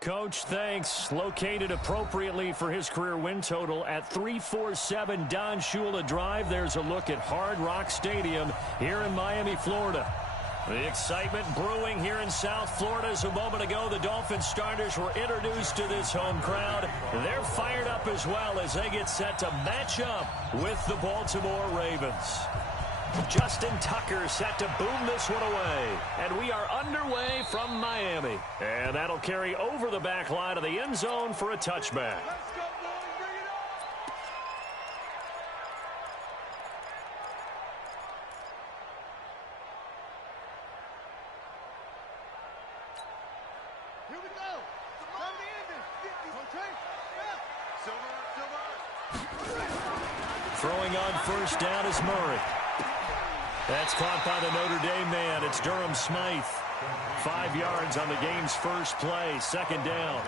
Coach, thanks. Located appropriately for his career win total at 347 Don Shula Drive. There's a look at Hard Rock Stadium here in Miami, Florida. The excitement brewing here in South Florida. As a moment ago, the Dolphins starters were introduced to this home crowd. They're fired up as well as they get set to match up with the Baltimore Ravens. Justin Tucker set to boom this one away. And we are underway from Miami. And that'll carry over the back line of the end zone for a touchback. Throwing on first down is Murray. That's caught by the Notre Dame man. It's Durham Smythe. 5 yards on the game's first play. Second down.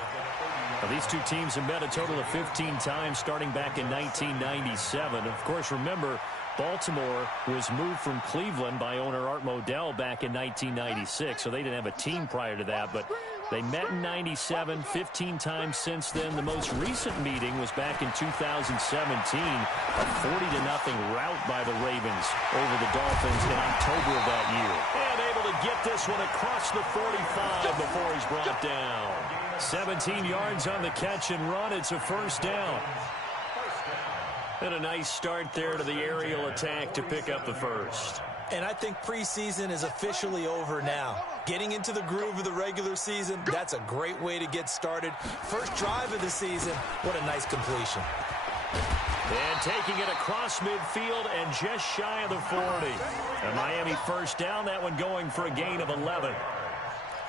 Now, these two teams have met a total of 15 times starting back in 1997. Of course, remember, Baltimore was moved from Cleveland by owner Art Modell back in 1996, so they didn't have a team prior to that, but they met in 97, 15 times since then. The most recent meeting was back in 2017, a 40-0 rout by the Ravens over the Dolphins in October of that year. And able to get this one across the 45 before he's brought down. 17 yards on the catch and run. It's a first down. And a nice start there to the aerial attack to pick up the first. And I think preseason is officially over now. Getting into the groove of the regular season, that's a great way to get started. First drive of the season, what a nice completion. And taking it across midfield and just shy of the 40. A Miami first down, that one going for a gain of 11.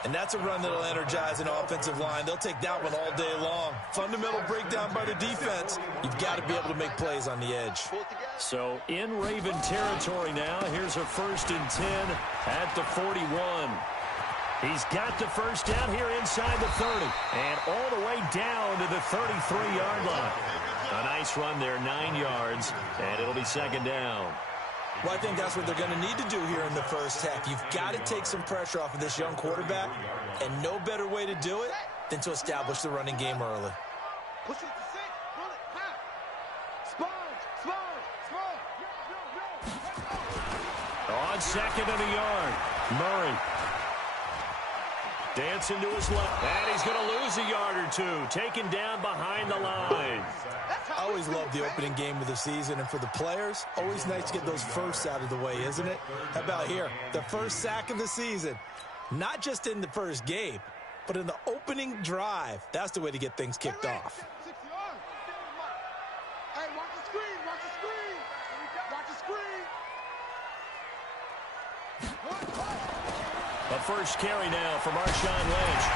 And that's a run that'll energize an offensive line. They'll take that one all day long. Fundamental breakdown by the defense. You've got to be able to make plays on the edge. So in Raven territory now. Here's a 1st and 10 at the 41. He's got the first down here inside the 30. And all the way down to the 33-yard line. A nice run there, 9 yards. And it'll be second down. Well, I think that's what they're going to need to do here in the first half. You've got to take some pressure off of this young quarterback, and no better way to do it than to establish the running game early. On second and a yard, Murray. Dancing to his left, and he's going to lose a yard or two. Taken down behind the line. I always love the opening game of the season, and for the players, always nice to get those firsts out of the way, isn't it? How about here? The first sack of the season. Not just in the first game, but in the opening drive. That's the way to get things kicked off. Hey, watch the screen, watch the screen. Watch the screen. A first carry now for Marshawn Lynch.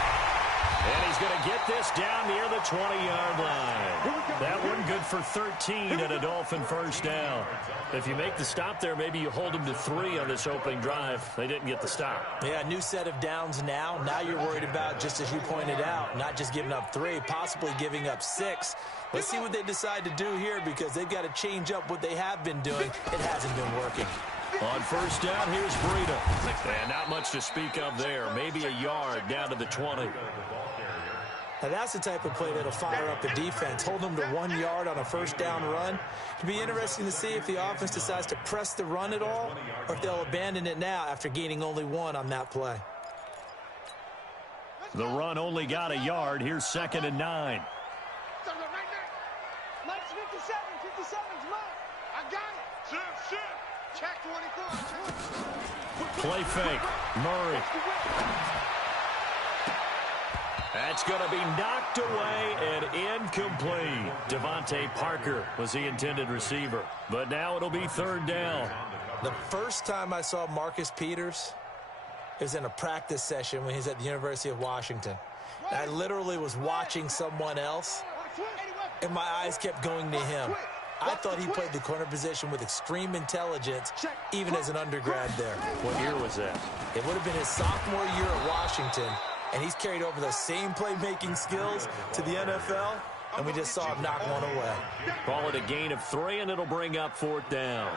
And he's going to get this down near the 20-yard line. That one good for 13 and a Dolphin first down. If you make the stop there, maybe you hold them to 3 on this opening drive. They didn't get the stop. Yeah, new set of downs now. Now you're worried about, just as you pointed out, not just giving up 3, possibly giving up 6. Let's see what they decide to do here, because they've got to change up what they have been doing. It hasn't been working. On first down, here's Breida. And not much to speak of there. Maybe a yard down to the 20. Now that's the type of play that'll fire up the defense. Hold them to 1 yard on a first down run. It'll be interesting to see if the offense decides to press the run at all, or if they'll abandon it now after gaining only 1 on that play. The run only got a yard. Here's 2nd and 9. Mike's 57's mine. I got it. Shit. Check 24. Play fake. Murray. That's going to be knocked away and incomplete. Devontae Parker was the intended receiver. But now it'll be 3rd down. The first time I saw Marcus Peters is in a practice session when he's at the University of Washington. And I literally was watching someone else, and my eyes kept going to him. I thought he played the corner position with extreme intelligence, even as an undergrad there. What year was that? It would have been his sophomore year at Washington, and he's carried over those same playmaking skills to the NFL, and we just saw him knock one away. Call it a gain of 3, and it'll bring up 4th down.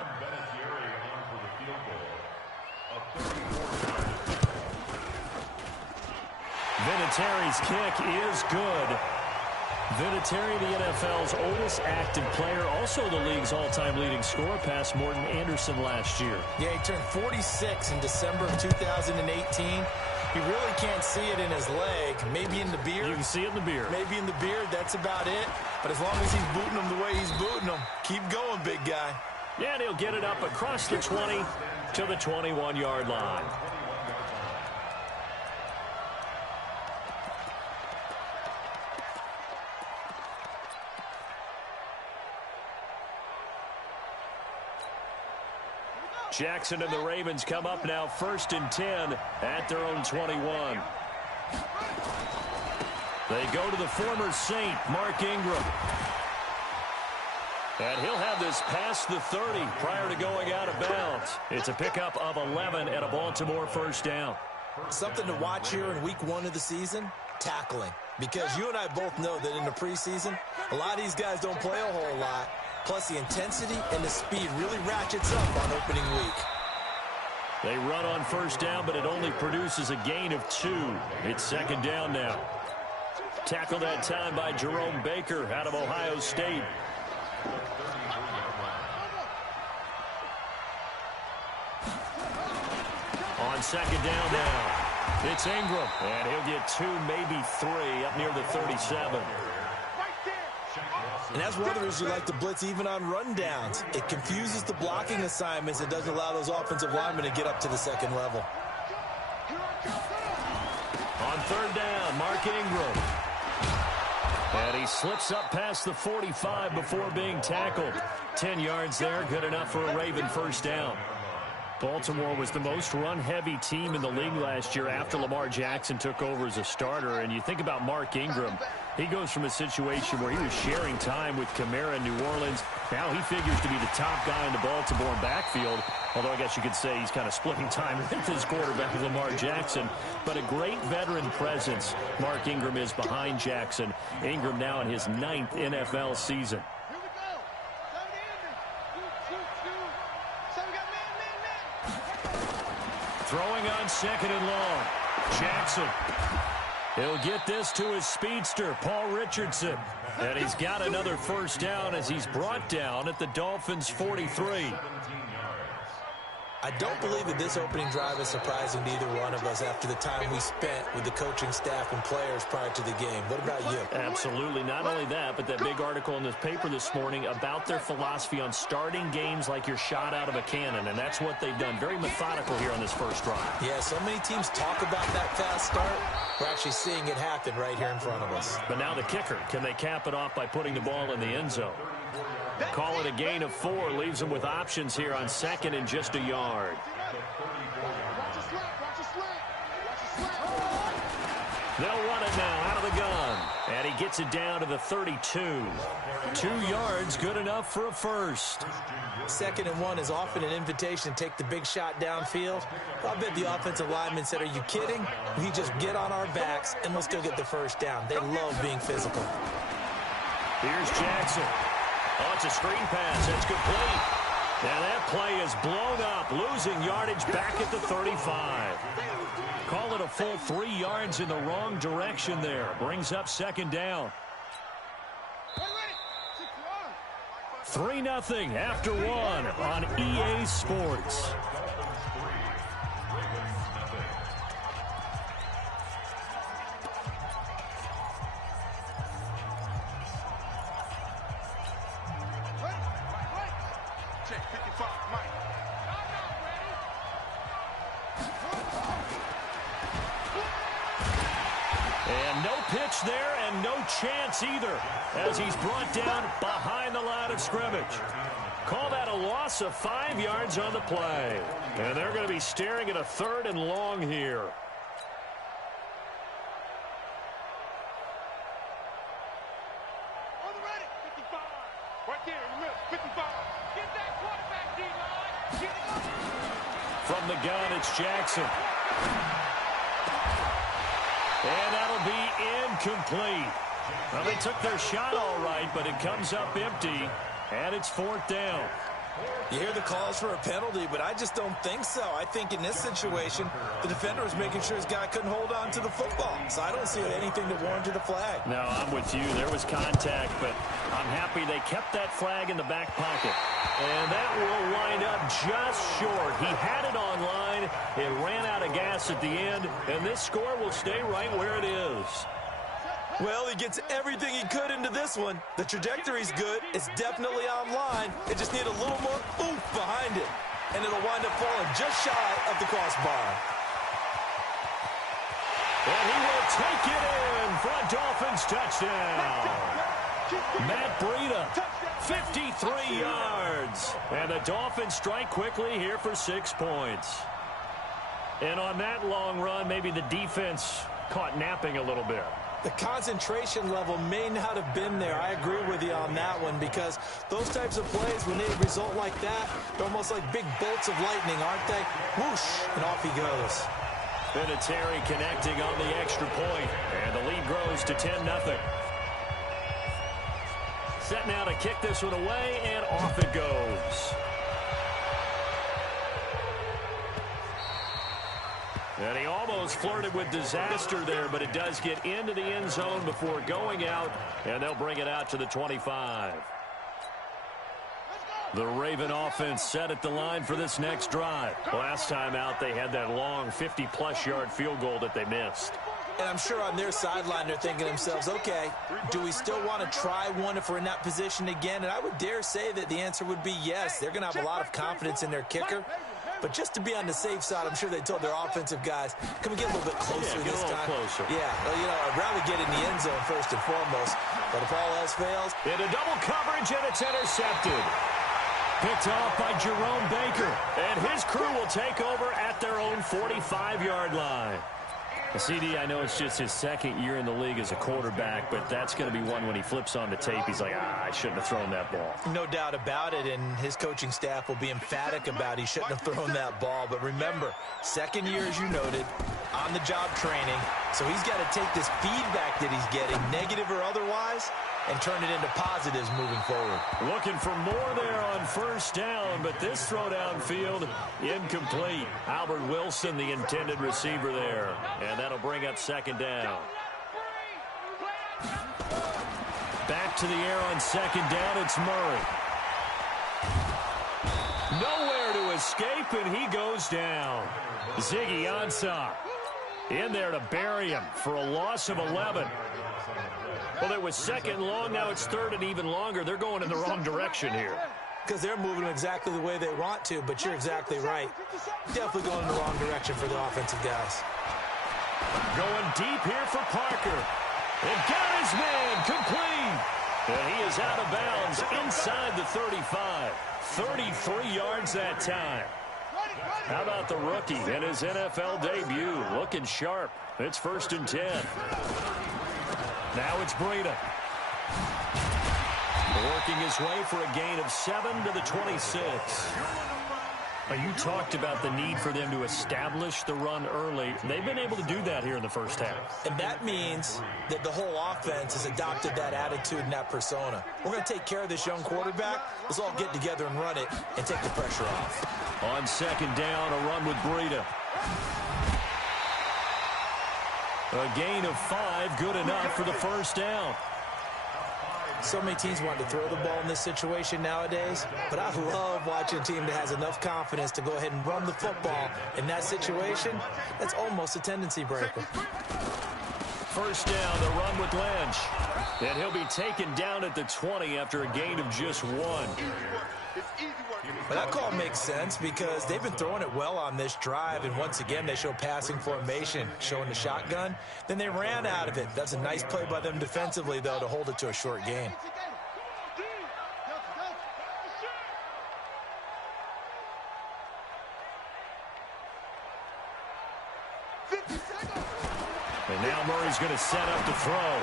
Vinatieri's kick is good. Vinatieri, the NFL's oldest active player, also the league's all-time leading scorer, past Morton Anderson last year. Yeah, he turned 46 in December of 2018. He really can't see it in his leg, maybe in the beard. You can see it in the beard. Maybe in the beard, that's about it. But as long as he's booting him the way he's booting him, keep going, big guy. Yeah, and he'll get it up across the 20 to the 21-yard line. Jackson and the Ravens come up now 1st and 10 at their own 21. They go to the former Saint, Mark Ingram. And he'll have this past the 30 prior to going out of bounds. It's a pickup of 11 and a Baltimore first down. Something to watch here in week 1 of the season, tackling. Because you and I both know that in the preseason, a lot of these guys don't play a whole lot. Plus, the intensity and the speed really ratchets up on opening week. They run on first down, but it only produces a gain of 2. It's second down now. Tackled that time by Jerome Baker out of Ohio State. On second down now, it's Ingram, and he'll get 2, maybe 3, up near the 37. And that's one of the reasons you like to blitz even on rundowns. It confuses the blocking assignments and doesn't allow those offensive linemen to get up to the second level. On third down, Mark Ingram. And he slips up past the 45 before being tackled. 10 yards there, good enough for a Raven first down. Baltimore was the most run-heavy team in the league last year after Lamar Jackson took over as a starter. And you think about Mark Ingram, he goes from a situation where he was sharing time with Kamara in New Orleans. Now he figures to be the top guy in the Baltimore backfield, although I guess you could say he's kind of splitting time with his quarterback, Lamar Jackson. But a great veteran presence Mark Ingram is behind Jackson. Ingram now in his 9th NFL season. Throwing on second and long. Jackson. He'll get this to his speedster, Paul Richardson. And he's got another first down as he's brought down at the Dolphins' 43. I don't believe that this opening drive is surprising to either one of us after the time we spent with the coaching staff and players prior to the game. What about you? Absolutely. Not only that, but that big article in this paper this morning about their philosophy on starting games like you're shot out of a cannon, and that's what they've done. Very methodical here on this first drive. Yeah, so many teams talk about that fast start. We're actually seeing it happen right here in front of us. But now the kicker. Can they cap it off by putting the ball in the end zone? Call it a gain of 4. Leaves them with options here on second and just a yard. They'll run it now out of the gun. And he gets it down to the 32. 2 yards, good enough for a first. Second and 1 is often an invitation to take the big shot downfield. I bet the offensive lineman said, are you kidding? We just get on our backs and we'll still get the first down. They love being physical. Here's Jackson. Oh, it's a screen pass. That's complete. Now that play is blown up, losing yardage back at the 35. Call it a full 3 yards in the wrong direction there. Brings up second down. 3-0 after 1 on EA Sports. And no pitch there and no chance either as he's brought down behind the line of scrimmage. Call that a loss of 5 yards on the play. And they're going to be staring at a 3rd and long here. On the ready, 55. Right there in the middle, 55. Get that quarterback, D-line. Get it up. From the gun, it's Jackson. And that'll be incomplete. Well, they took their shot all right, but it comes up empty, and it's 4th down. You hear the calls for a penalty, but I just don't think so. I think in this situation, the defender was making sure his guy couldn't hold on to the football. So I don't see anything that warranted a flag. No, I'm with you. There was contact, but I'm happy they kept that flag in the back pocket. And that will wind up just short. He had it on line. It ran out of gas at the end, and this score will stay right where it is. Well, he gets everything he could into this one. The trajectory's good. It's definitely online. It just needs a little more oomph behind it. And it'll wind up falling just shy of the crossbar. And he will take it in for a Dolphins touchdown. Matt Breida, 53 yards. And the Dolphins strike quickly here for 6 points. And on that long run, maybe the defense caught napping a little bit. The concentration level may not have been there. I agree with you on that one because those types of plays, when they result like that, they're almost like big bolts of lightning, aren't they? Whoosh, and off he goes. Vinatieri connecting on the extra point, and the lead grows to 10-0. Set now to kick this one away, and off it goes. And he almost flirted with disaster there, but it does get into the end zone before going out, and they'll bring it out to the 25. The Raven offense set at the line for this next drive. Last time out, they had that long 50-plus yard field goal that they missed. And I'm sure on their sideline they're thinking to themselves, okay, do we still want to try one if we're in that position again? And I would dare say that the answer would be yes. They're going to have a lot of confidence in their kicker. But just to be on the safe side, I'm sure they told their offensive guys, can we get a little bit closer this time? Closer. Yeah, well, you know, I'd rather get in the end zone first and foremost. But if all else fails. Into double coverage, and it's intercepted. Picked off by Jerome Baker. And his crew will take over at their own 45-yard line. CD, I know it's just his second year in the league as a quarterback, but that's going to be one when he flips on the tape. He's like, I shouldn't have thrown that ball. No doubt about it, and his coaching staff will be emphatic about he shouldn't have thrown that ball. But remember, second year, as you noted, on-the-job training, so he's got to take this feedback that he's getting, negative or otherwise, and turn it into positives moving forward. Looking for more there on first down, but this throw downfield, incomplete. Albert Wilson, the intended receiver there, and that'll bring up second down. Back to the air on second down, it's Murray. Nowhere to escape, and he goes down. Ziggy Ansah in there to bury him for a loss of 11. Well, it was second long. Now it's third and even longer. They're going in the wrong direction here. Because they're moving exactly the way they want to, but you're exactly right. Definitely going in the wrong direction for the offensive guys. Going deep here for Parker. And got his man complete. And he is out of bounds inside the 35. 33 yards that time. How about the rookie in his NFL debut? Looking sharp. It's 1st and 10. Now it's Breida. Working his way for a gain of 7 to the 26. You talked about the need for them to establish the run early. They've been able to do that here in the first half. And that means that the whole offense has adopted that attitude and that persona. We're going to take care of this young quarterback. Let's all get together and run it and take the pressure off. On second down, a run with Breida. A gain of 5, good enough for the first down. So many teams want to throw the ball in this situation nowadays, but I love watching a team that has enough confidence to go ahead and run the football. In that situation, that's almost a tendency breaker. First down, the run with Lynch. And he'll be taken down at the 20 after a gain of just 1. Well, that call makes sense because they've been throwing it well on this drive, and once again, they show passing formation, showing the shotgun. Then they ran out of it. That's a nice play by them defensively, though, to hold it to a short gain. And now Murray's going to set up the throw.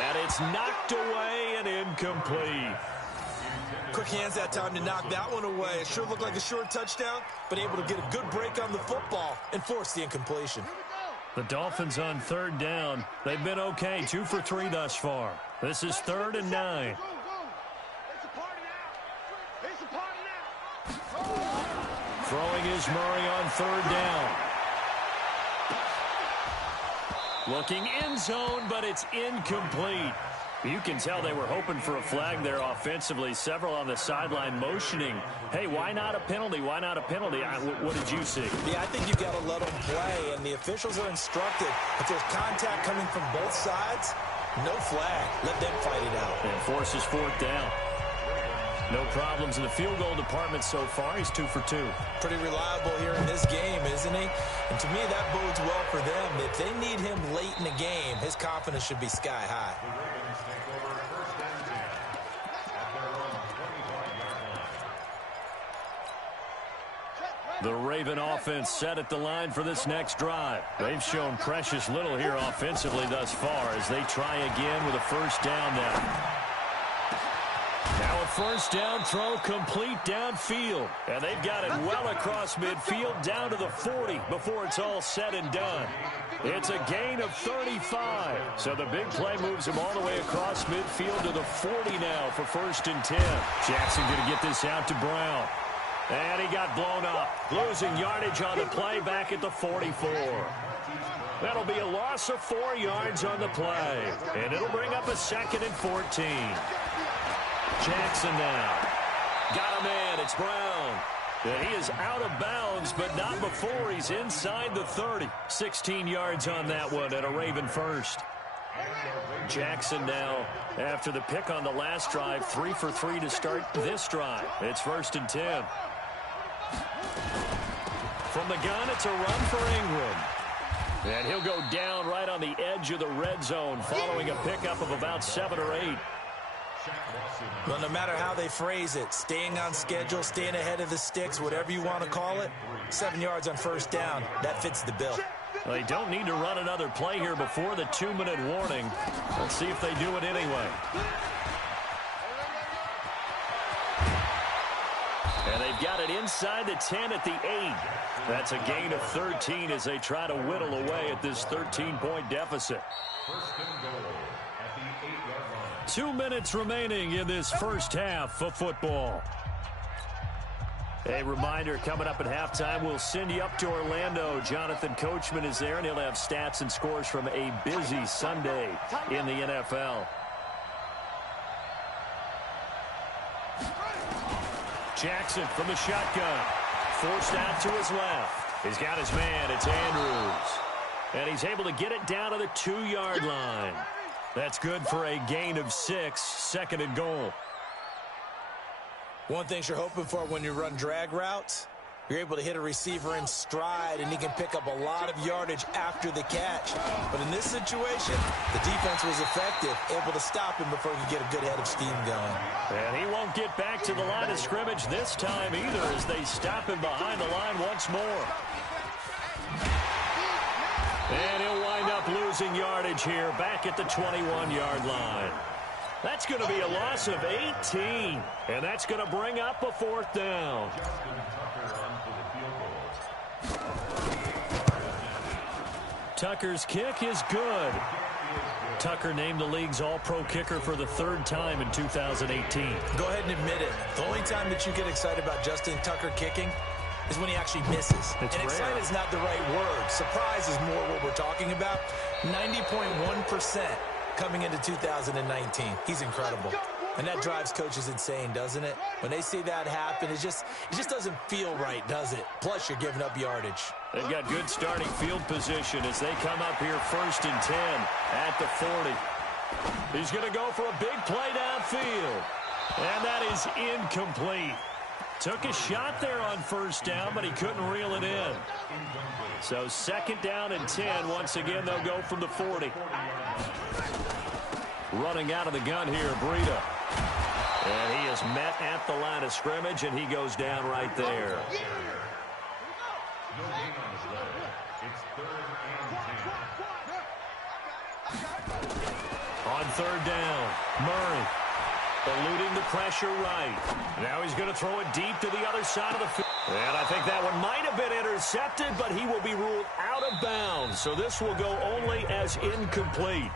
And it's knocked away and incomplete. Quick hands that time to knock that one away. It sure looked like a short touchdown, but able to get a good break on the football and force the incompletion. The Dolphins on third down. They've been okay, 2 for 3 thus far. This is 3rd and 9. Throwing is Murray on third down. Looking in zone, but it's incomplete. You can tell they were hoping for a flag there offensively. Several on the sideline motioning. Hey, why not a penalty? Why not a penalty? What did you see? Yeah, I think you got to let them play, and the officials are instructed. If there's contact coming from both sides, no flag. Let them fight it out. And forces fourth down. No problems in the field goal department so far. He's 2 for 2. Pretty reliable here in this game, isn't he? And to me, that bodes well for them. If they need him late in the game, his confidence should be sky high. The Raven offense set at the line for this next drive. They've shown precious little here offensively thus far as they try again with a first down now. Now a first down throw complete downfield. And they've got it well across midfield down to the 40 before it's all said and done. It's a gain of 35. So the big play moves him all the way across midfield to the 40 now for 1st and 10. Jackson going to get this out to Brown. And he got blown up. Losing yardage on the play back at the 44. That'll be a loss of 4 yards on the play. And it'll bring up a 2nd and 14. Jackson now. Got a man. It's Brown. And he is out of bounds, but not before he's inside the 30. 16 yards on that one and a Raven first. Jackson now, after the pick on the last drive, 3 for 3 to start this drive. It's 1st and 10. From the gun, it's a run for Ingram. And he'll go down right on the edge of the red zone following a pickup of about 7 or 8. Well, no matter how they phrase it, staying on schedule, staying ahead of the sticks, whatever you want to call it, 7 yards on first down, that fits the bill. Well, they don't need to run another play here before the 2-minute warning. Let's see if they do it anyway. And they've got it inside the 10 at the 8. That's a gain of 13 as they try to whittle away at this 13-point deficit. 2 minutes remaining in this first half of football. A reminder, coming up at halftime, we'll send you up to Orlando. Jonathan Coachman is there, and he'll have stats and scores from a busy Sunday in the NFL. Jackson from the shotgun. Forced out to his left. He's got his man. It's Andrews. And he's able to get it down to the 2-yard line. That's good for a gain of 6, 2nd and goal. One thing you're hoping for when you run drag routes, you're able to hit a receiver in stride, and he can pick up a lot of yardage after the catch. But in this situation, the defense was effective, able to stop him before he could get a good head of steam going. And he won't get back to the line of scrimmage this time either as they stop him behind the line once more. And he'll wind up losing yardage here back at the 21-yard line. That's going to be a loss of 18, and that's going to bring up a 4th down. Tucker's kick is good. Tucker named the league's all-pro kicker for the 3rd time in 2018. Go ahead and admit it. The only time that you get excited about Justin Tucker kicking is when he actually misses. And excited is not the right word. Surprise is more what we're talking about. 90.1% coming into 2019. He's incredible. And that drives coaches insane, doesn't it? When they see that happen, it just doesn't feel right, does it? Plus, you're giving up yardage. They've got good starting field position as they come up here 1st and 10 at the 40. He's going to go for a big play downfield. And that is incomplete. Took a shot there on 1st down, but he couldn't reel it in. So 2nd down and 10. Once again, they'll go from the 40. Running out of the gun here, Breida. And he is met at the line of scrimmage, and he goes down right there. On 3rd down, Murray. Eluding the pressure right. Now he's going to throw it deep to the other side of the field. And I think that one might have been intercepted, but he will be ruled out of bounds. So this will go only as incomplete.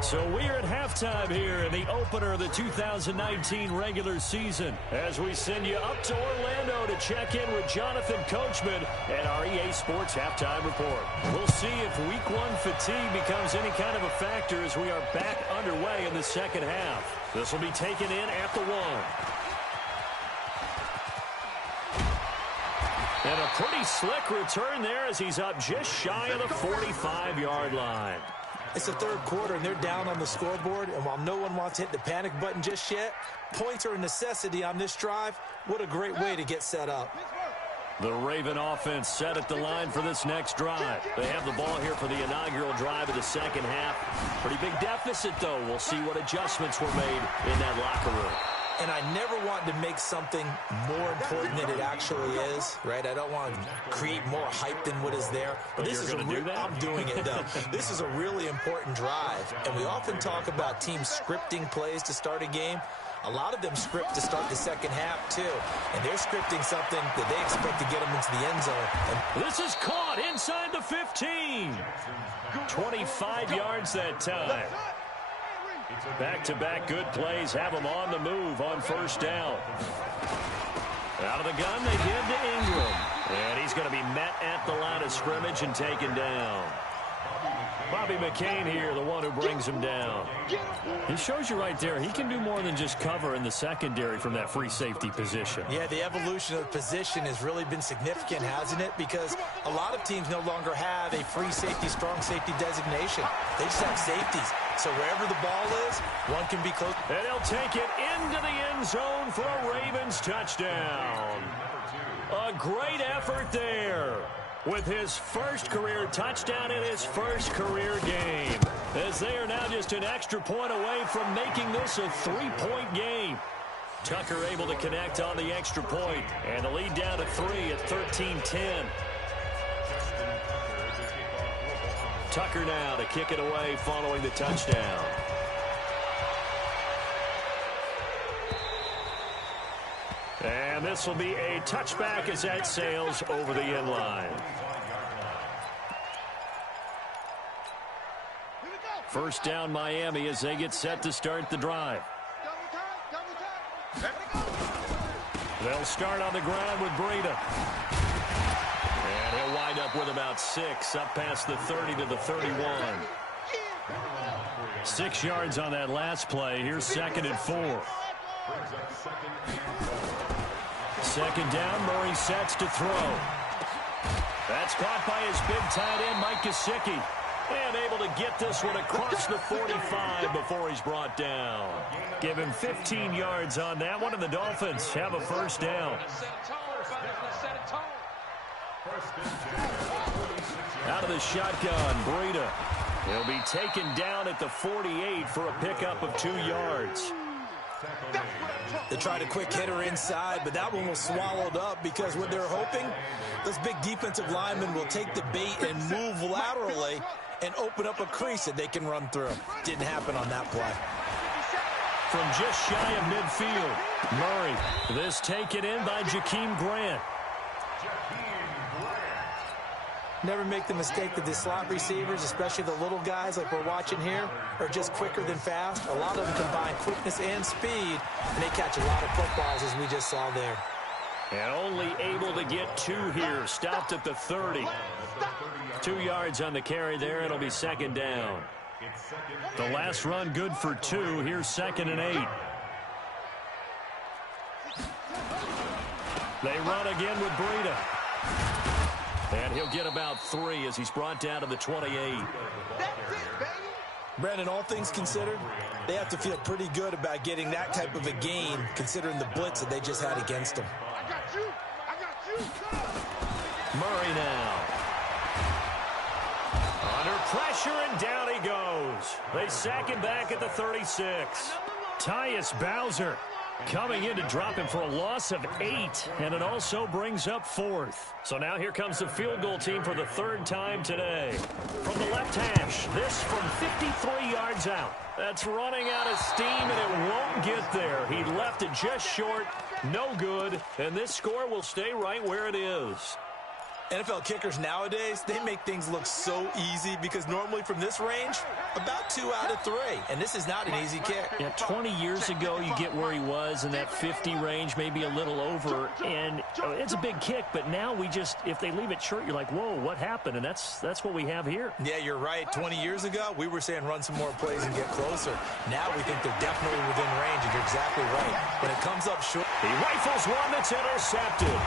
So we're at halftime here in the opener of the 2019 regular season as we send you up to Orlando to check in with Jonathan Coachman and our EA Sports Halftime Report. We'll see if Week 1 fatigue becomes any kind of a factor as we are back underway in the second half. This will be taken in at the 1. And a pretty slick return there as he's up just shy of the 45-yard line. It's the third quarter, and they're down on the scoreboard. And while no one wants to hit the panic button just yet, points are a necessity on this drive. What a great way to get set up. The Raven offense set at the line for this next drive. They have the ball here for the inaugural drive of the second half. Pretty big deficit, though. We'll see what adjustments were made in that locker room. And I never want to make something more important than it actually is, right? I don't want to create more hype than what is there. But this is I'm doing it, though. This is a really important drive. And we often talk about teams scripting plays to start a game. A lot of them script to start the second half, too. And they're scripting something that they expect to get them into the end zone. And this is caught inside the 15. 25 yards that time. Back-to-back good plays have him on the move on first down. Out of the gun, they give to Ingram. And he's going to be met at the line of scrimmage and taken down. Bobby McCain here, the one who brings him down. He shows you right there, he can do more than just cover in the secondary from that free safety position. Yeah, the evolution of the position has really been significant, hasn't it? Because a lot of teams no longer have a free safety, strong safety designation. They just have safeties. So wherever the ball is, one can be close. And he'll take it into the end zone for a Ravens touchdown. A great effort there with his first career touchdown in his first career game, as they are now just an extra point away from making this a three-point game. Tucker able to connect on the extra point, and the lead down to 3 at 13-10. Tucker now to kick it away following the touchdown. And this will be a touchback as that sails over the end line. First down Miami as they get set to start the drive. They'll start on the ground with Breida. And he'll wind up with about 6, up past the 30 to the 31. 6 yards on that last play. Here's 2nd and 4. Second down, Murray sets to throw. That's caught by his big tight end, Mike Gesicki. And able to get this one across the 45 before he's brought down. Give him 15 yards on that one, and the Dolphins have a first down. Out of the shotgun, Breida. He'll be taken down at the 48 for a pickup of 2 yards. They tried a quick hitter inside, but that one was swallowed up because what they're hoping, those big defensive linemen will take the bait and move laterally and open up a crease that they can run through. Didn't happen on that play. From just shy of midfield, Murray. This taken in by Jakeem Grant. Never make the mistake that the slot receivers, especially the little guys like we're watching here, are just quicker than fast. A lot of them combine quickness and speed, and they catch a lot of footballs, as we just saw there. And only able to get 2 here. Stopped at the 30. 2 yards on the carry there. It'll be 2nd down. The last run good for 2. Here's 2nd and 8. They run again with Breida. And he'll get about 3 as he's brought down to the 28. Brandon, all things considered, they have to feel pretty good about getting that type of a gain, considering the blitz that they just had against them. Murray now. Under pressure, and down he goes. They sack him back at the 36. Tyus Bowser coming in to drop him for a loss of 8, and it also brings up 4th. So now here comes the field goal team for the 3rd time today. From the left hash, this from 53 yards out. That's running out of steam, and it won't get there. He left it just short, no good, and this score will stay right where it is. NFL kickers nowadays, they make things look so easy because normally from this range, about 2 out of 3. And this is not an easy kick. Yeah, 20 years ago, you get where he was in that 50 range, maybe a little over. And it's a big kick, but now we just, if they leave it short, you're like, whoa, what happened? And that's what we have here. Yeah, you're right. 20 years ago, we were saying run some more plays and get closer. Now we think they're definitely within range, and you're exactly right. When it comes up short, he rifles one that's intercepted.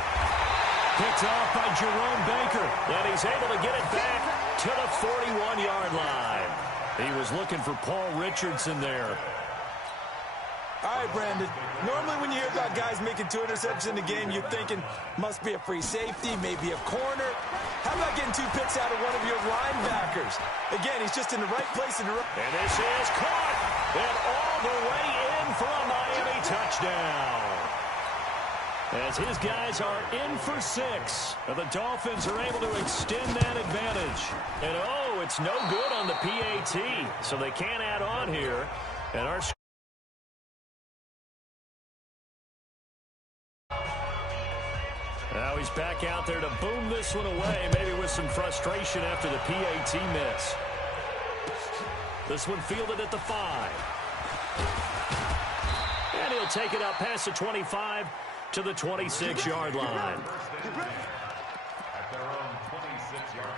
Picked off by Jerome Baker, and he's able to get it back to the 41-yard line. He was looking for Paul Richardson there. All right, Brandon. Normally when you hear about guys making 2 interceptions in the game, you're thinking must be a free safety, maybe a corner. How about getting 2 picks out of one of your linebackers? Again, he's just in the right place in the right. And this is caught, and all the way in for a Miami touchdown. As his guys are in for 6. The Dolphins are able to extend that advantage. And, oh, it's no good on the PAT, so they can't add on here. And our now he's back out there to boom this one away, maybe with some frustration after the PAT miss. This one fielded at the 5. And he'll take it up past the 25 to the 26-yard line. At their own 26-yard line.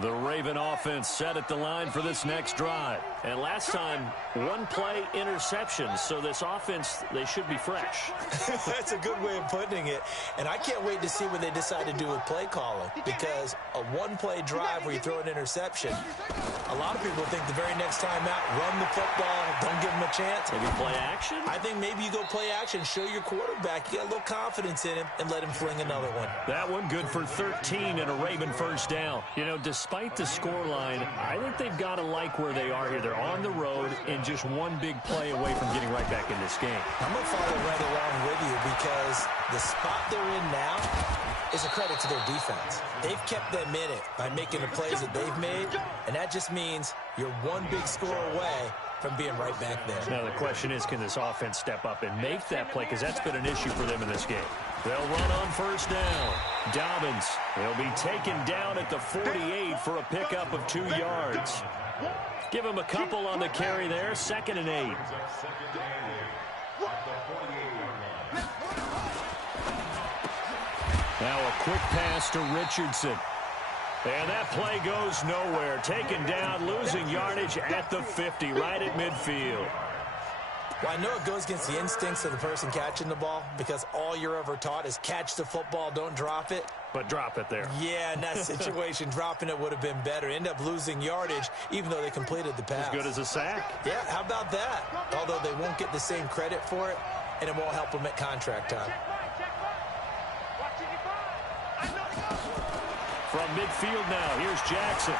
The Raven offense set at the line for this next drive. And last time, 1-play interception. So this offense, they should be fresh. That's a good way of putting it. And I can't wait to see what they decide to do with play calling. Because a 1-play drive where you throw an interception, a lot of people think the very next time out, run the football, don't give them a chance. Maybe play action? I think maybe you go play action, show your quarterback, you got a little confidence in him, and let him fling another one. That one good for 13 and a Raven first down. You know, despite the scoreline, I think they've got to like where they are here. They're on the road and just one big play away from getting right back in this game. I'm going to follow right along with you because the spot they're in now is a credit to their defense. They've kept them in it by making the plays that they've made, and that just means you're one big score away from being right back there. Now the question is, can this offense step up and make that play? Because that's been an issue for them in this game. They'll run on first down. Dobbins, they'll be taken down at the 48 for a pickup of 2 yards. Give him a couple on the carry there, 2nd and 8. Now a quick pass to Richardson. And that play goes nowhere. Taken down, losing yardage at the 50, right at midfield. Well, I know it goes against the instincts of the person catching the ball because all you're ever taught is catch the football, don't drop it. But drop it there. Yeah, in that situation, dropping it would have been better. End up losing yardage even though they completed the pass. As good as a sack. Yeah, how about that? Although they won't get the same credit for it, and it won't help them at contract time. From midfield now, here's Jackson.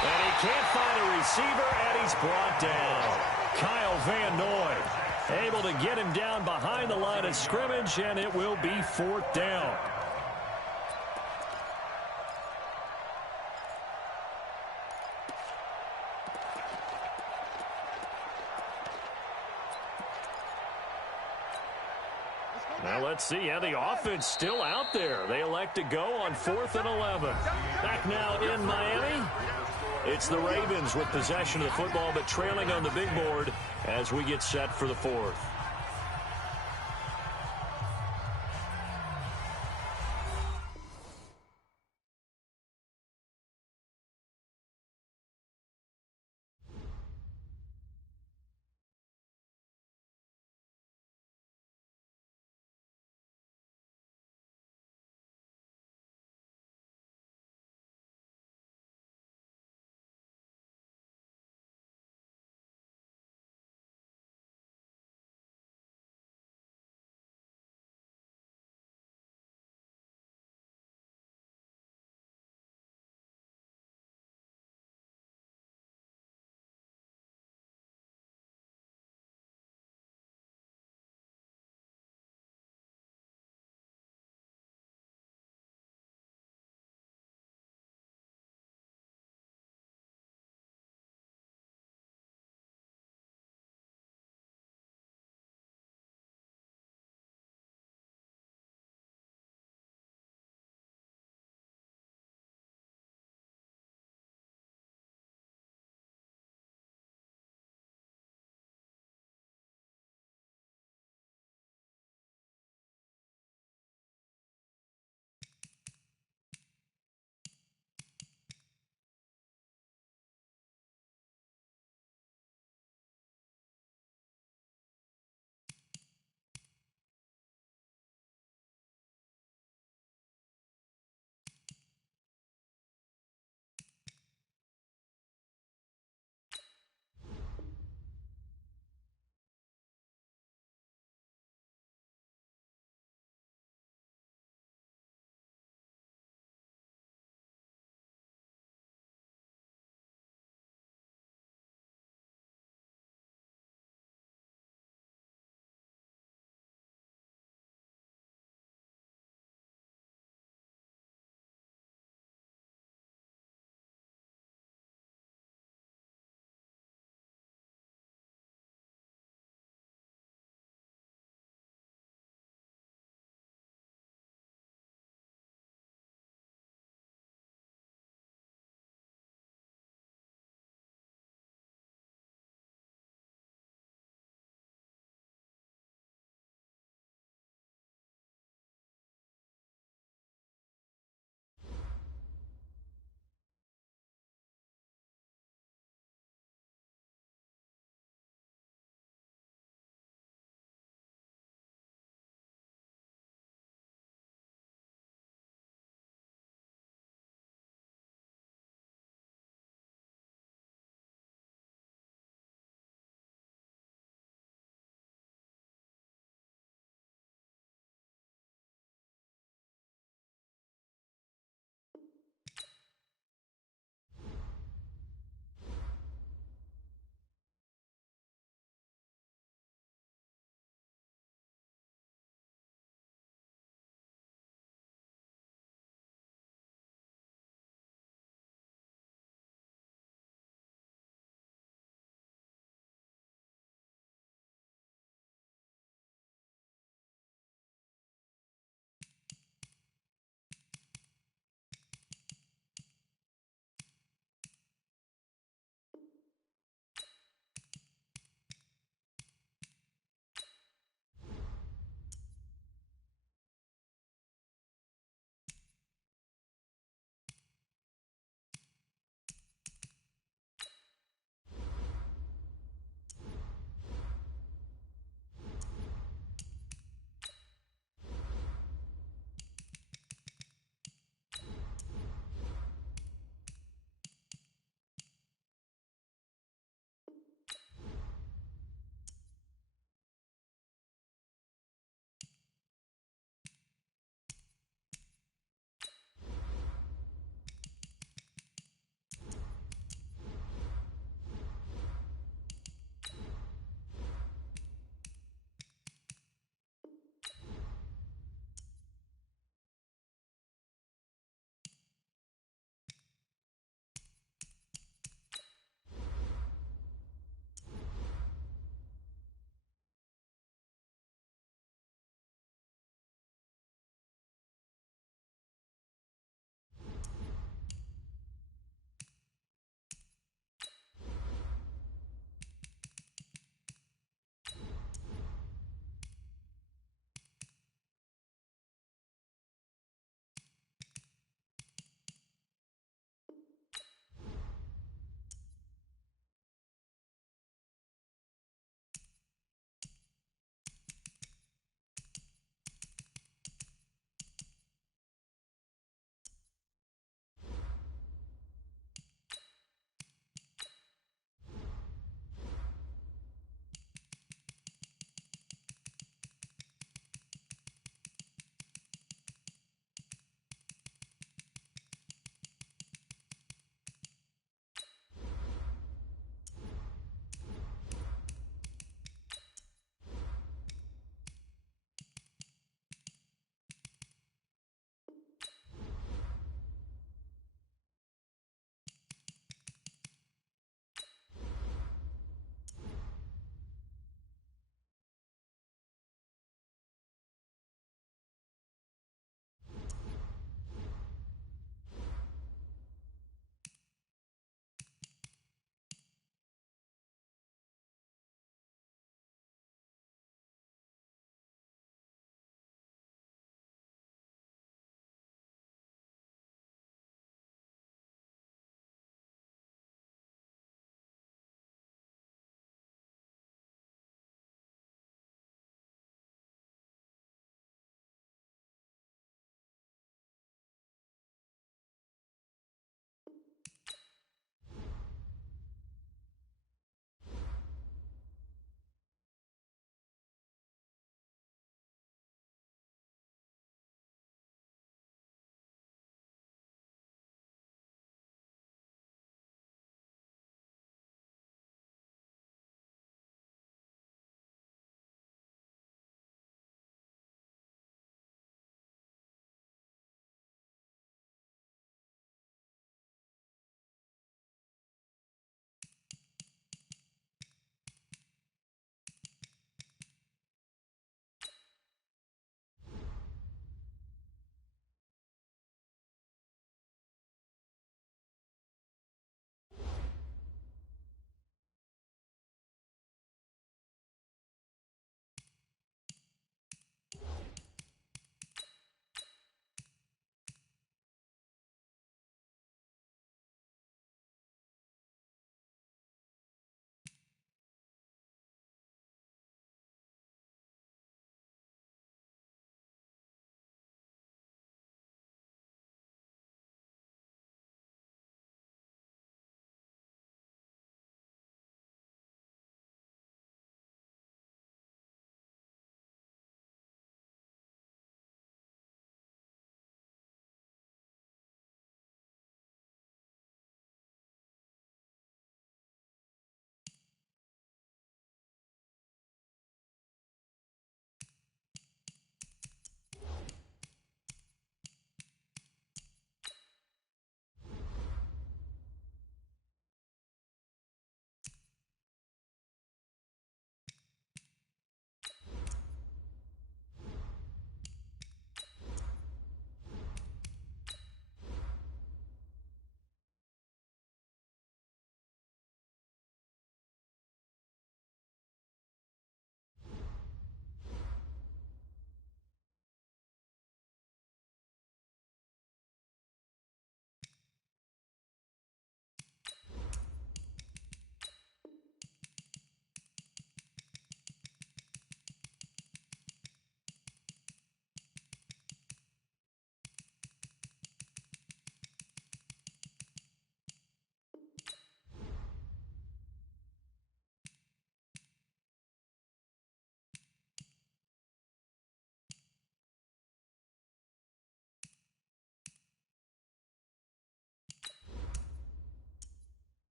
And he can't find a receiver, and he's brought down. Kyle Van Noy able to get him down behind the line of scrimmage, and it will be 4th down. Now let's see. Yeah, the offense still out there. They elect to go on 4th and 11. Back now in Miami. It's the Ravens with possession of the football, but trailing on the big board as we get set for the 4th.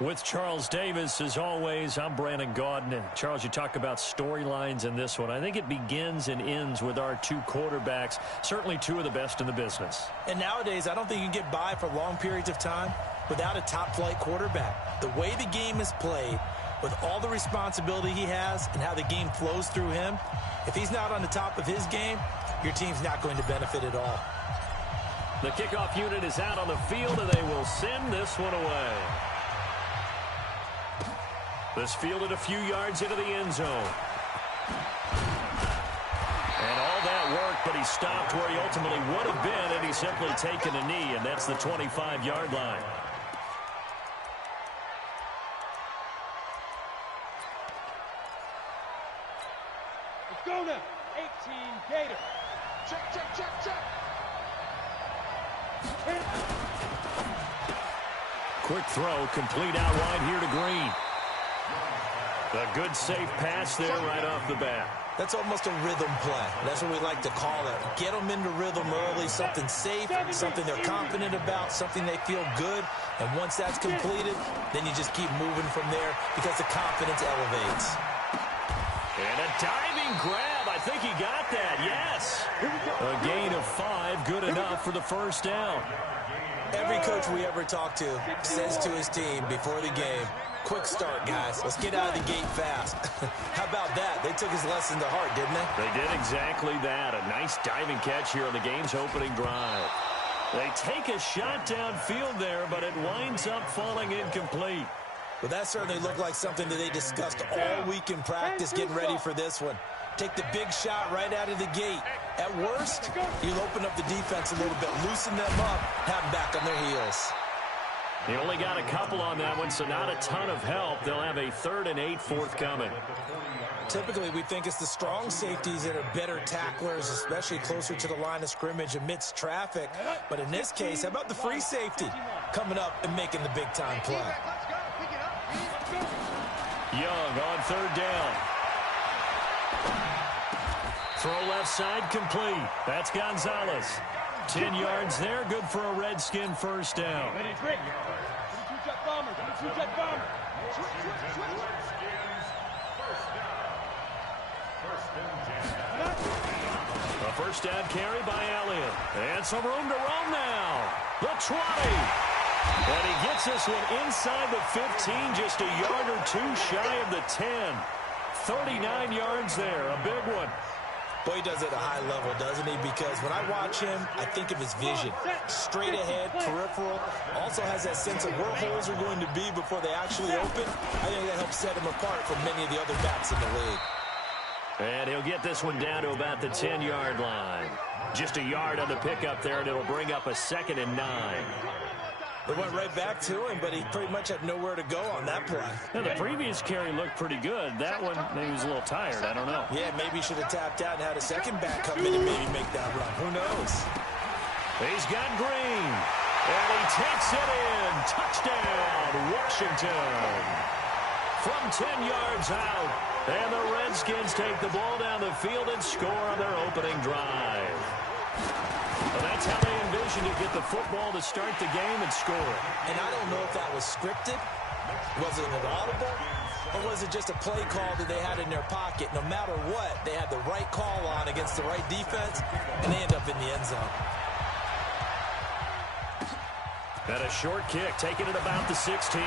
With Charles Davis, as always, I'm Brandon Gaudin. And Charles, you talk about storylines in this one. I think it begins and ends with our two quarterbacks, certainly two of the best in the business. And nowadays, I don't think you can get by for long periods of time without a top-flight quarterback. The way the game is played, with all the responsibility he has and how the game flows through him, if he's not on the top of his game, your team's not going to benefit at all. The kickoff unit is out on the field, and they will send this one away. This fielded a few yards into the end zone. And all that work, but he stopped where he ultimately would have been had he simply taken a knee, and that's the 25-yard line. Let's go now. 18 Gator. Check, check, check, check. Quick throw, complete out wide here to Green. A good safe pass there right off the bat. That's almost a rhythm play. That's what we like to call it. Get them into rhythm early, something safe, something they're confident about, something they feel good. And once that's completed, then you just keep moving from there because the confidence elevates. And a diving grab. I think he got that, yes. A gain of 5, good enough for the first down. Every coach we ever talk to says to his team before the game, quick start, guys. Let's get out of the gate fast. How about that? They took his lesson to heart, didn't they? They did exactly that. A nice diving catch here on the game's opening drive. They take a shot downfield there, but it winds up falling incomplete. Well, that certainly looked like something that they discussed all week in practice getting ready for this one. Take the big shot right out of the gate. At worst, you'll open up the defense a little bit, loosen them up, have them back on their heels. He only got a couple on that one, so not a ton of help. They'll have a 3rd and 8 forthcoming. Typically, we think it's the strong safeties that are better tacklers, especially closer to the line of scrimmage amidst traffic. But in this case, how about the free safety coming up and making the big-time play? Young on 3rd down. Throw left side complete. That's Gonzalez. 10 yards there, good for a Redskin first down. A first down carry by Elliott. And some room to roam now. The 20. And he gets this one inside the 15, just a yard or two shy of the 10. 39 yards there, a big one. Boy, he does it at a high level, doesn't he? Because when I watch him, I think of his vision. Straight ahead, peripheral. Also has that sense of where holes are going to be before they actually open. I think that helps set him apart from many of the other backs in the league. And he'll get this one down to about the 10-yard line. Just a yard on the pickup there, and it'll bring up a 2nd and 9. They went right back to him, but he pretty much had nowhere to go on that play. Now, the previous carry looked pretty good. That one, maybe he was a little tired. I don't know. Yeah, maybe he should have tapped out and had a second back come in and maybe make that run. Who knows? He's got Green. And he takes it in. Touchdown, Washington. From 10 yards out. And the Redskins take the ball down the field and score on their opening drive. Well, that's how they envisioned to get the football to start the game and score it. And I don't know if that was scripted. Was it an audible? Or was it just a play call that they had in their pocket? No matter what, they had the right call on against the right defense, and they end up in the end zone. And a short kick, taking it about the 16.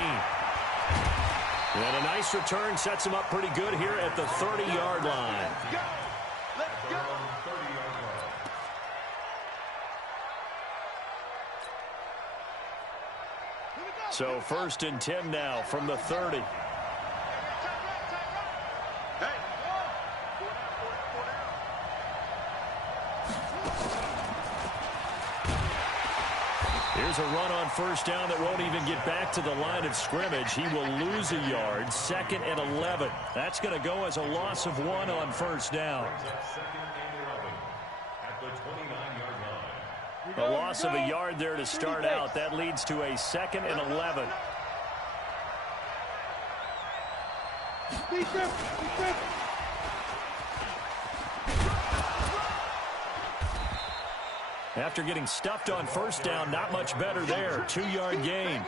And a nice return sets him up pretty good here at the 30-yard line. Let's go. So 1st and 10 now from the 30. Here's a run on first down that won't even get back to the line of scrimmage. He will lose a yard. 2nd and 11. That's going to go as a loss of 1 on first down. A loss of a yard there to start out. That leads to a 2nd and 11. After getting stuffed on first down, not much better there. 2-yard gain.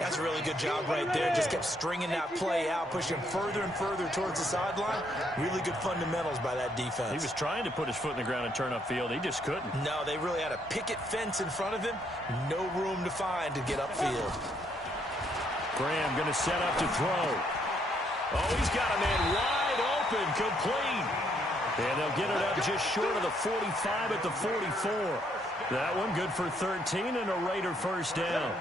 That's a really good job right there. Just kept stringing that play out, pushing further and further towards the sideline. Really good fundamentals by that defense. He was trying to put his foot in the ground and turn upfield. He just couldn't. No, they really had a picket fence in front of him. No room to find to get upfield. Graham going to set up to throw. Oh, he's got a man wide open, complete. And they'll get it up just short of the 45 at the 44. That one good for 13 and a Raider first down.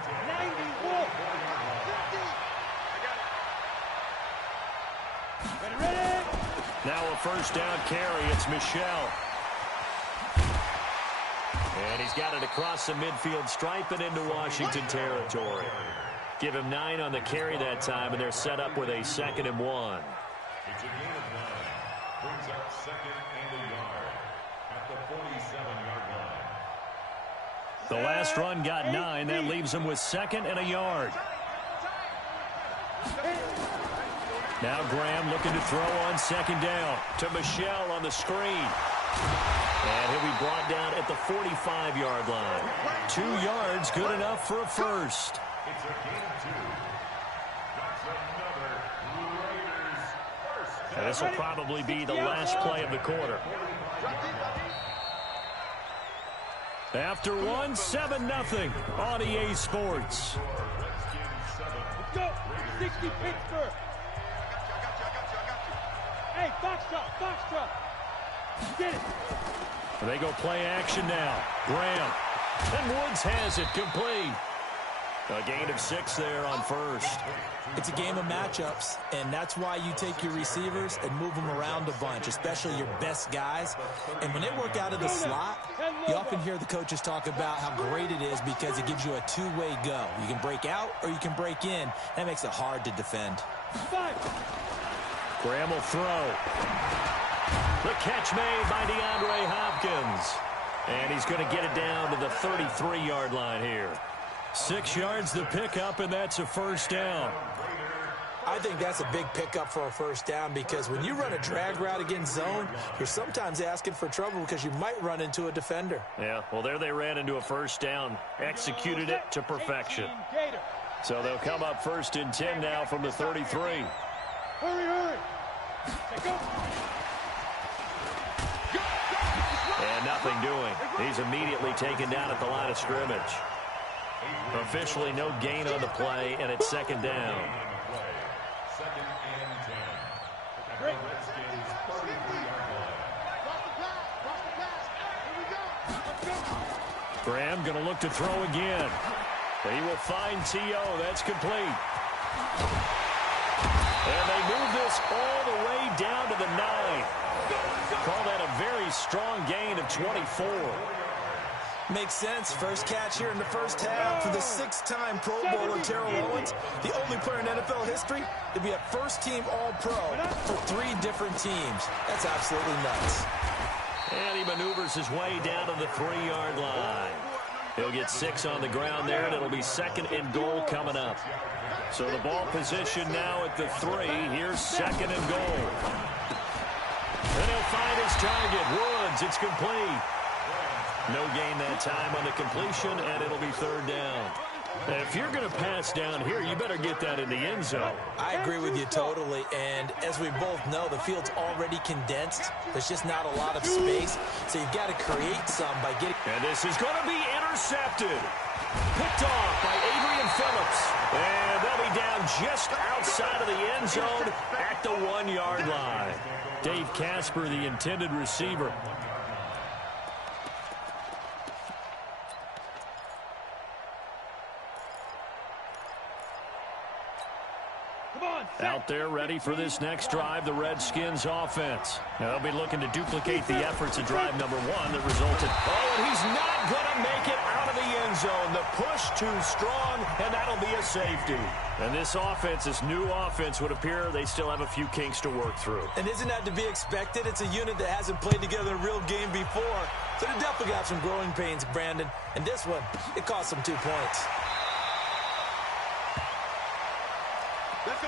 Now a first down carry. It's Michel. And he's got it across the midfield stripe and into Washington territory. Give him 9 on the carry that time, and they're set up with a 2nd and 1. It's a gain of 9. Brings up 2nd and a yard at the 47-yard line. The last run got 9. That leaves him with 2nd and a yard. Now Graham looking to throw on 2nd down to Michel on the screen. And he'll be brought down at the 45-yard line. 2 yards, good enough for a first. It's a gain of 2. That's another Raiders first. And this will probably be the last play of the quarter. After 1, 7-0 on EA Sports. Let's go. 60 Pittsburgh. Hey, Foxtrot. Get it. They go play action now. Graham. And Woods has it complete. A gain of 6 there on first. It's a game of matchups, and that's why you take your receivers and move them around a bunch, especially your best guys. And when they work out of the slot, you often hear the coaches talk about how great it is because it gives you a two-way go. You can break out or you can break in. That makes it hard to defend. Graham will throw. The catch made by DeAndre Hopkins. And he's going to get it down to the 33-yard line here. 6 yards the pickup, and that's a first down. I think that's a big pickup for a first down because when you run a drag route against zone, you're sometimes asking for trouble because you might run into a defender. Yeah, well, there they ran into a first down, executed it to perfection. So they'll come up 1st and 10 now from the 33. Hurry. And nothing doing. He's immediately taken down at the line of scrimmage. Officially no gain on the play, and it's 2nd down. 2nd and 10. At the Redskins' 33-yard line. Graham going to look to throw again. He will find T.O. That's complete. And they move this all the way down to the 9. Call that a very strong gain of 24. Makes sense. First catch here in the first half for the 6-time Pro Bowler Terrell Owens, the only player in NFL history to be a first-team All-Pro for 3 different teams. That's absolutely nuts. And he maneuvers his way down to the 3-yard line. He'll get 6 on the ground there, and it'll be 2nd and goal coming up. So the ball position now at the 3. Here's 2nd and goal. And he'll find his target. Woods, it's complete. No gain that time on the completion, and it'll be 3rd down. If you're going to pass down here, you better get that in the end zone. I agree with you totally, and as we both know, the field's already condensed. There's just not a lot of space, so you've got to create some by getting... And this is going to be intercepted. Picked off by Adrian Phillips. And they'll be down just outside of the end zone at the 1-yard line. Dave Casper, the intended receiver. Out there ready for this next drive, the Redskins offense. Now they'll be looking to duplicate the efforts of drive number 1 that resulted. Oh, and he's not going to make it out of the end zone. The push too strong, and that'll be a safety. And this offense, this new offense, would appear they still have a few kinks to work through. And isn't that to be expected? It's a unit that hasn't played together in a real game before. So they definitely got some growing pains, Brandon. And this one, it cost them 2 points. Let's go.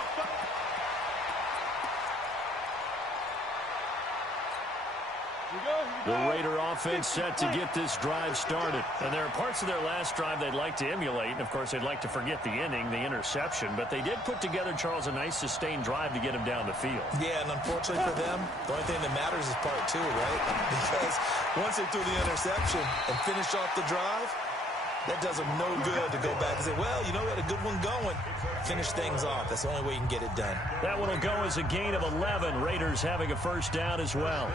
Here we go. The Raider offense set to get this drive started. And there are parts of their last drive they'd like to emulate. And, of course, they'd like to forget the inning, the interception. But they did put together, Charles, a nice sustained drive to get him down the field. Yeah, and unfortunately for them, the only thing that matters is part two, right? Because once they threw the interception and finished off the drive, that does them no good to go back and say, well, you know, we had a good one going. Finish things off. That's the only way you can get it done. That one will go as a gain of 11. Raiders having a first down as well.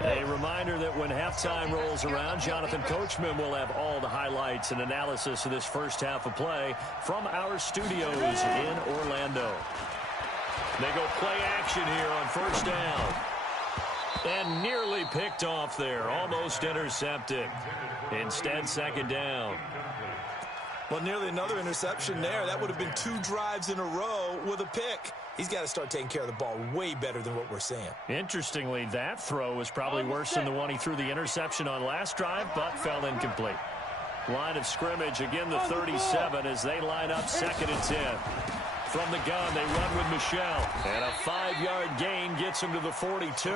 A reminder that when halftime rolls around, Jonathan Coachman will have all the highlights and analysis of this first half of play from our studios in Orlando. They go play action here on first down. And nearly picked off there. Almost intercepted. Instead, second down. Well, nearly another interception there. That would have been 2 drives in a row with a pick. He's got to start taking care of the ball way better than what we're seeing. Interestingly, that throw was probably worse than the one he threw the interception on last drive, but fell incomplete. Line of scrimmage, again the 37 as they line up 2nd and 10. From the gun, they run with Michelle. And a 5-yard gain gets him to the 42.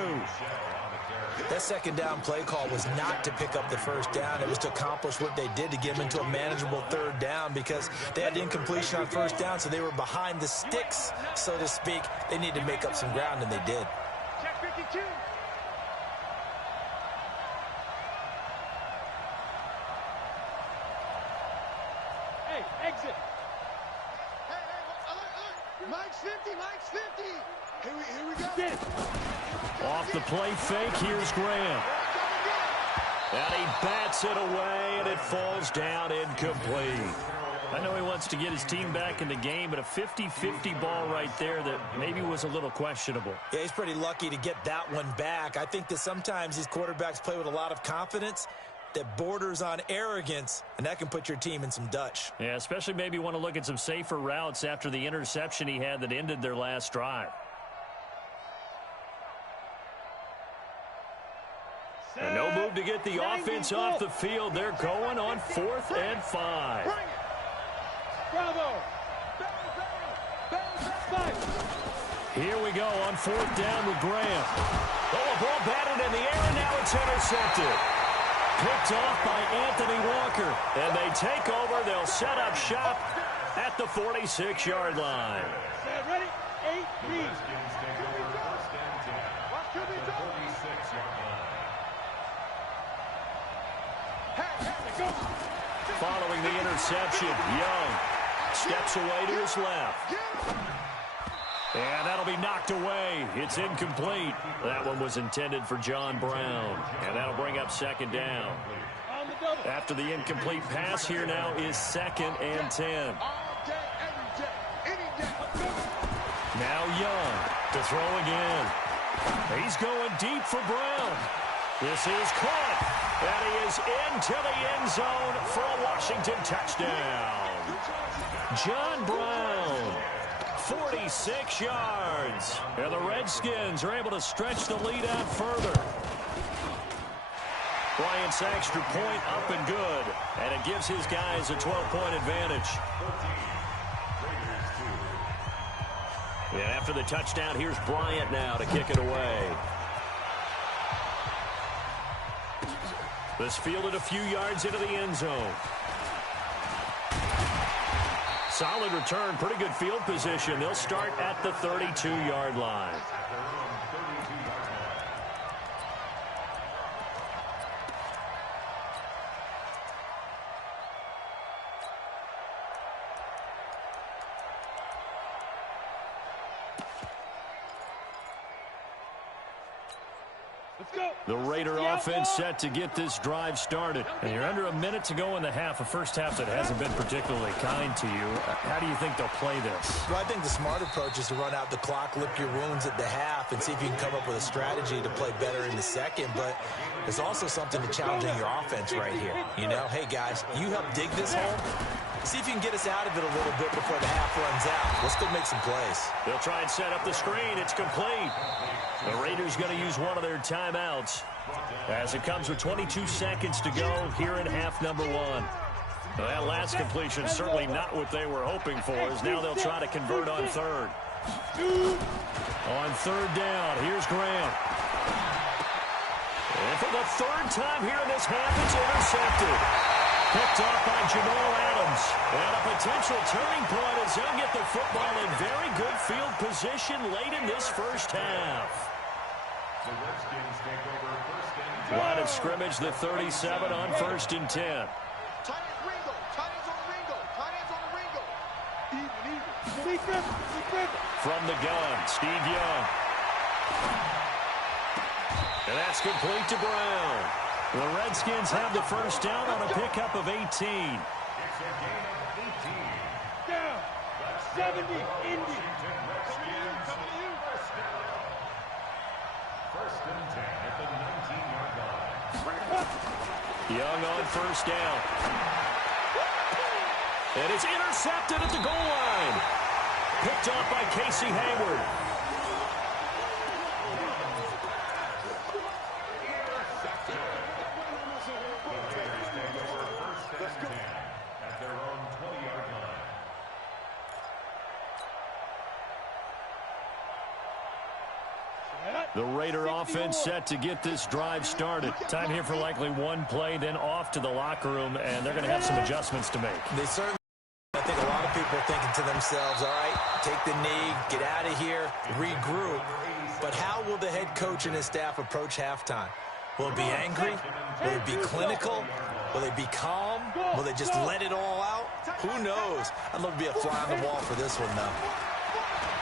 That second down play call was not to pick up the first down. It was to accomplish what they did to get them into a manageable 3rd down because they had incompletion on first down, so they were behind the sticks, so to speak. They needed to make up some ground, and they did. Check 52. Hey, exit. Hey, Mike's 50, Mike's 50. Here we go. Get it. Off the play fake, here's Graham. And he bats it away, and it falls down incomplete. I know he wants to get his team back in the game, but a 50-50 ball right there that maybe was a little questionable. Yeah, he's pretty lucky to get that one back. I think that sometimes these quarterbacks play with a lot of confidence that borders on arrogance, and that can put your team in some Dutch. Yeah, especially maybe want to look at some safer routes after the interception he had that ended their last drive. And no move to get the offense off the field. They're going on 4th and 5. Bravo. Here we go on 4th down with Graham. Oh, a ball batted in the air, and now it's intercepted. Picked off by Anthony Walker. And they take over. They'll set up shop at the 46-yard line. Ready? 8 feet. Following the interception, Young steps away to his left. And that'll be knocked away. It's incomplete. That one was intended for John Brown. And that'll bring up 2nd down. After the incomplete pass, here now is 2nd and 10. Now Young to throw again. He's going deep for Brown. This is caught. And he is into the end zone for a Washington touchdown. John Brown, 46 yards. And the Redskins are able to stretch the lead out further. Bryant's extra point up and good. And it gives his guys a 12-point advantage. And after the touchdown, here's Bryant now to kick it away. This fielded a few yards into the end zone. Solid return, pretty good field position. They'll start at the 32-yard line. The Raider offense set to get this drive started. And you're under a minute to go in the half, a first half that hasn't been particularly kind to you. How do you think they'll play this? Well, I think the smart approach is to run out the clock, lick your wounds at the half, and see if you can come up with a strategy to play better in the second. But there's also something to challenging your offense right here. You know, hey, guys, you help dig this hole. See if you can get us out of it a little bit before the half runs out. Let's go make some plays. They'll try and set up the screen. It's complete. The Raiders going to use one of their timeouts as it comes with 22 seconds to go here in half number 1. That last completion certainly not what they were hoping for, as now they'll try to convert on 3rd. On 3rd down, here's Graham. for the third time here in this half, it's intercepted. Picked off by Jamal Adams. And a potential turning point as he'll get the football in very good field position late in this first half. The Redskins take over first and 10. Line of scrimmage, the 37 on 1st and 10. Tight ends Ringo. Tight ends on the Ringo. Tight ends on the Ringo. Even. From the gun, Steve Young. And that's complete to Brown. The Redskins have the first down on a pickup of 18. It's a gain of 18. Down. 70. Indy. Washington Redskins first down. First and 10 at the 19-yard line. Young on first down. And it's intercepted at the goal line. Picked off by Casey Hayward. At their own 20-yard line. The Raider offense set to get this drive started. Time here for likely one play, then off to the locker room, and they're going to have some adjustments to make. They certainly, I think a lot of people are thinking to themselves, all right, take the knee, get out of here, regroup. But how will the head coach and his staff approach halftime? Will it be angry? Will it be clinical? Will they be calm? Will they just let it all out? Who knows? I'd love to be a fly on the wall for this one, though.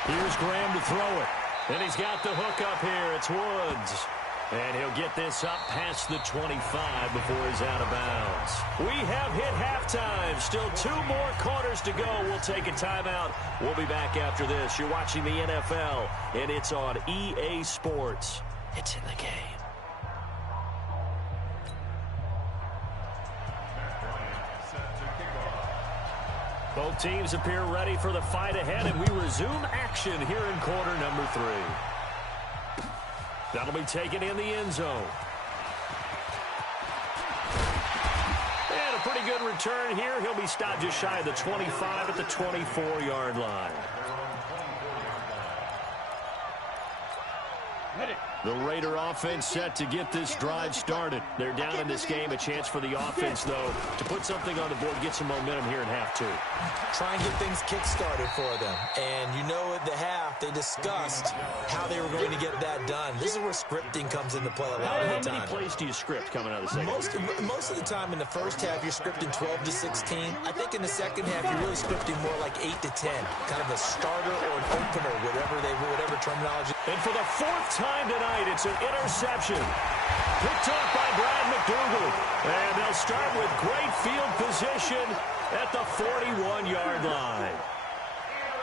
Here's Graham to throw it. And he's got the hook up here. It's Woods. And he'll get this up past the 25 before he's out of bounds. We have hit halftime. Still 2 more quarters to go. We'll take a timeout. We'll be back after this. You're watching the NFL, and it's on EA Sports. It's in the game. Both teams appear ready for the fight ahead, and we resume action here in quarter number 3. That'll be taken in the end zone. And a pretty good return here. He'll be stopped just shy of the 25 at the 24-yard line. The Raider offense set to get this drive started. They're down in this game. A chance for the offense, though, to put something on the board, get some momentum here in half 2. Try and get things kick-started for them. And you know at the half, they discussed how they were going to get that done. This is where scripting comes into play a lot of the time. How many plays do you script coming out of the second? Most of the time in the first half, you're scripting 12 to 16. I think in the second half, you're really scripting more like 8 to 10. Kind of a starter or an opener, whatever terminology. And for the 4th time tonight, it's an interception. Picked off by Brad McDougal. And they'll start with great field position at the 41-yard line.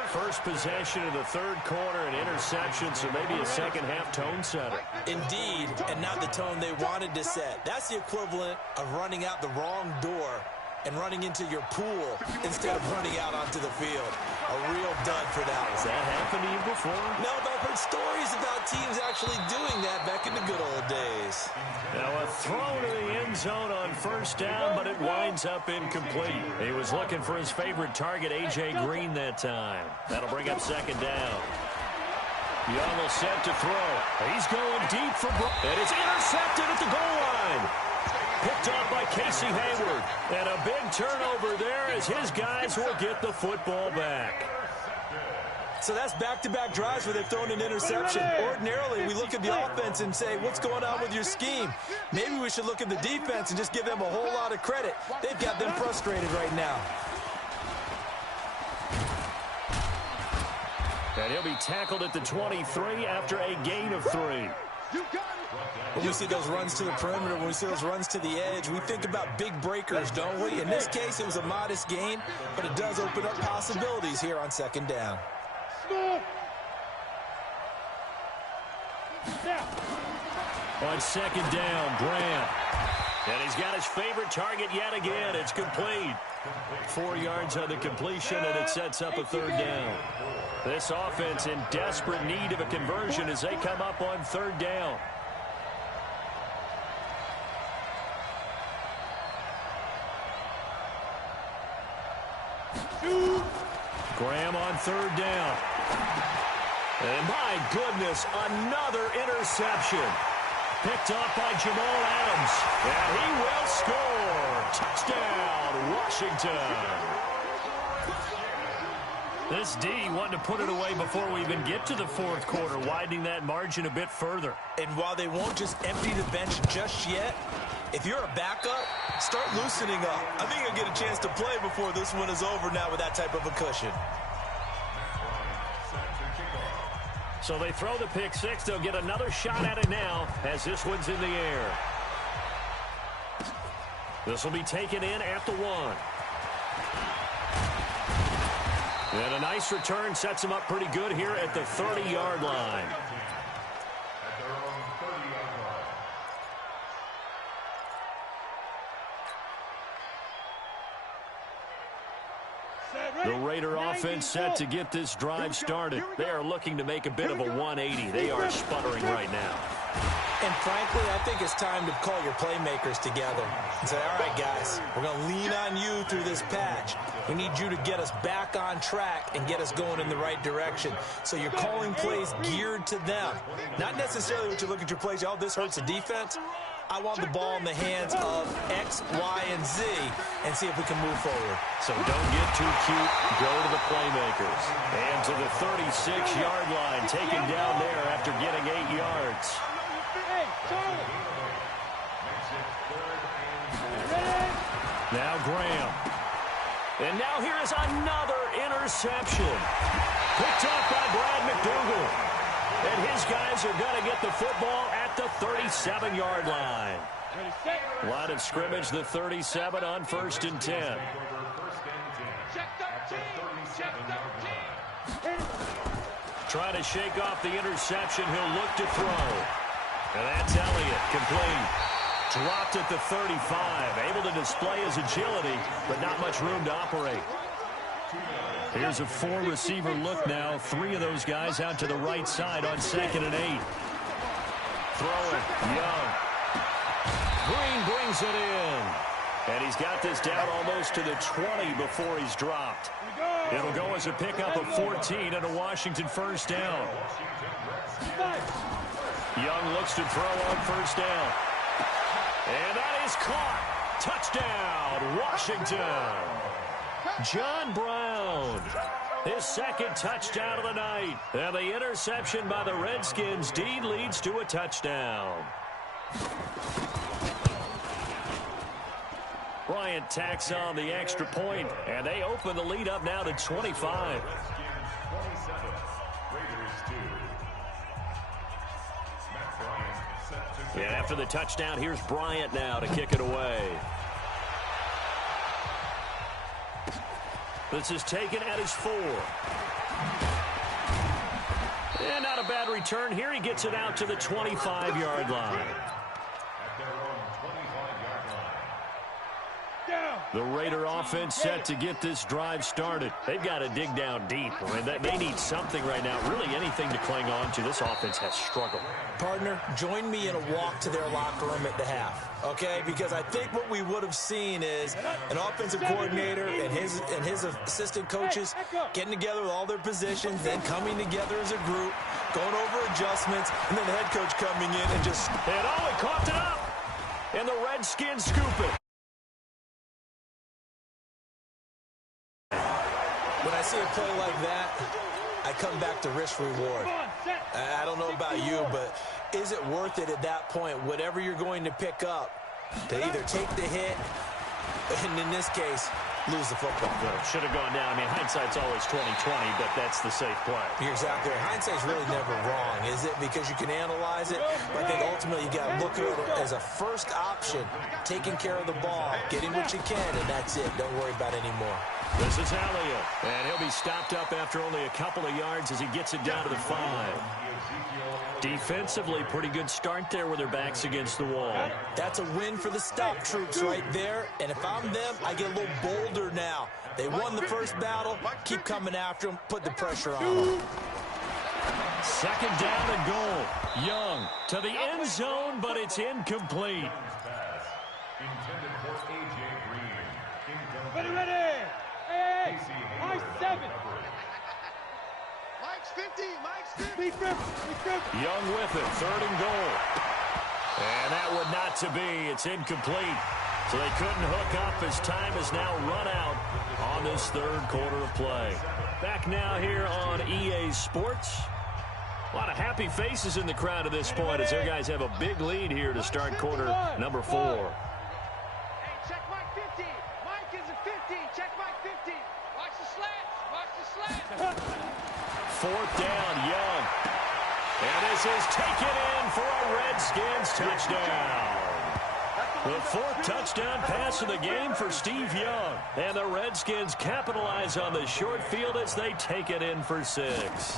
First possession of the third quarter, an interception, so maybe a second-half tone setter. Indeed, and not the tone they wanted to set. That's the equivalent of running out the wrong door and running into your pool instead of running out onto the field. A real dud for that one. Has that happened to you before? No, but I've heard stories about teams actually doing that back in the good old days. Now a throw to the end zone on first down, but it winds up incomplete. He was looking for his favorite target, A.J. Green, that time. That'll bring up second down. Young will set to throw. He's going deep for and it's intercepted at the goal line. Picked off by Casey Hayward. And a big turnover there as his guys will get the football back. So that's back-to-back drives where they've thrown an interception. Ordinarily, we look at the offense and say, what's going on with your scheme? Maybe we should look at the defense and just give them a whole lot of credit. They've got them frustrated right now. And he'll be tackled at the 23 after a gain of 3. When we see those runs to the perimeter, when we see those runs to the edge, we think about big breakers, don't we? In this case, it was a modest gain, but it does open up possibilities here on second down. On second down, Graham. And he's got his favorite target yet again. It's complete. 4 yards on the completion, and it sets up a third down. This offense in desperate need of a conversion as they come up on third down. Graham on third down. And my goodness, another interception. picked off by Jamal Adams. And he will score. Touchdown, Washington. This D wanted to put it away before we even get to the fourth quarter, widening that margin a bit further. And while they won't just empty the bench just yet, if you're a backup, start loosening up. I think you'll get a chance to play before this one is over now with that type of a cushion. So they throw the pick six. They'll get another shot at it now as this one's in the air. This will be taken in at the 1. And a nice return sets him up pretty good here at the 30-yard line. The Raider offense set to get this drive started. They are looking to make a bit of a 180. They are sputtering right now. And frankly, I think it's time to call your playmakers together and say, all right, guys, we're going to lean on you through this patch. We need you to get us back on track and get us going in the right direction. So you're calling plays geared to them. Not necessarily what you look at your plays, oh, this hurts the defense. I want the ball in the hands of X, Y, and Z and see if we can move forward. So don't get too cute. Go to the playmakers. And to the 36-yard line, taken down there after getting 8 yards. Now Graham. And now here is another interception. Picked off by Brad McDougal. And his guys are going to get the football at the 37-yard line. Line of scrimmage, the 37 on 1st and 10. Trying to shake off the interception. He'll look to throw. And that's Elliott, complete. Dropped at the 35. Able to display his agility, but not much room to operate. Here's a 4-receiver look now. 3 of those guys out to the right side on 2nd and 8. Throwing, Young. Green brings it in. And he's got this down almost to the 20 before he's dropped. It'll go as a pickup of 14 and a Washington first down. Young looks to throw on 1st down. And that is caught. Touchdown, Washington. John Brown, his 2nd touchdown of the night. And the interception by the Redskins indeed leads to a touchdown. Bryant tacks on the extra point, and they open the lead up now to 25. And after the touchdown, here's Bryant now to kick it away. This is taken at his 4. And not a bad return here. He gets it out to the 25-yard line. The Raider offense set to get this drive started. They've got to dig down deep. I mean, they need something right now, really anything to cling on to. This offense has struggled. Partner, join me in a walk to their locker room at the half, okay? Because I think what we would have seen is an offensive coordinator and his assistant coaches getting together with all their positions, then coming together as a group, going over adjustments, and then the head coach coming in and just... And he coughed it up. And the Redskins scoop it. When I see a play like that, I come back to risk-reward. I don't know about you, but is it worth it at that point, whatever you're going to pick up, to either take the hit, and in this case, lose the football? Well, should have gone down. I mean, hindsight's always 20/20, but that's the safe play. You're exactly right. Hindsight's really never wrong, is it? Because you can analyze it, but I think ultimately you got to look at it as a first option, taking care of the ball, getting what you can, and that's it. Don't worry about it anymore. This is Elliott, and he'll be stopped up after only a couple of yards as he gets it down to the 5. Defensively, pretty good start there with their backs against the wall. That's a win for the stout troops right there, and if I'm them, I get a little bolder now. They won the first battle, keep coming after them, put the pressure on them. 2nd down and goal. Young to the end zone, but it's incomplete. Ready. Hey, Mike's 7. Mike's 50. Young with it, 3rd and goal. And that would not to be. It's incomplete. So they couldn't hook up as time has now run out on this third quarter of play. Back now here on EA Sports. A lot of happy faces in the crowd at this point as their guys have a big lead here to start quarter number 4. Hey, check Mike 50. Mike is a 50. Check Mike 50. Watch the slats. Watch the slats. Fourth down, Young. And this is taken in for a Redskins touchdown. The fourth touchdown pass of the game for Steve Young. And the Redskins capitalize on the short field as they take it in for 6.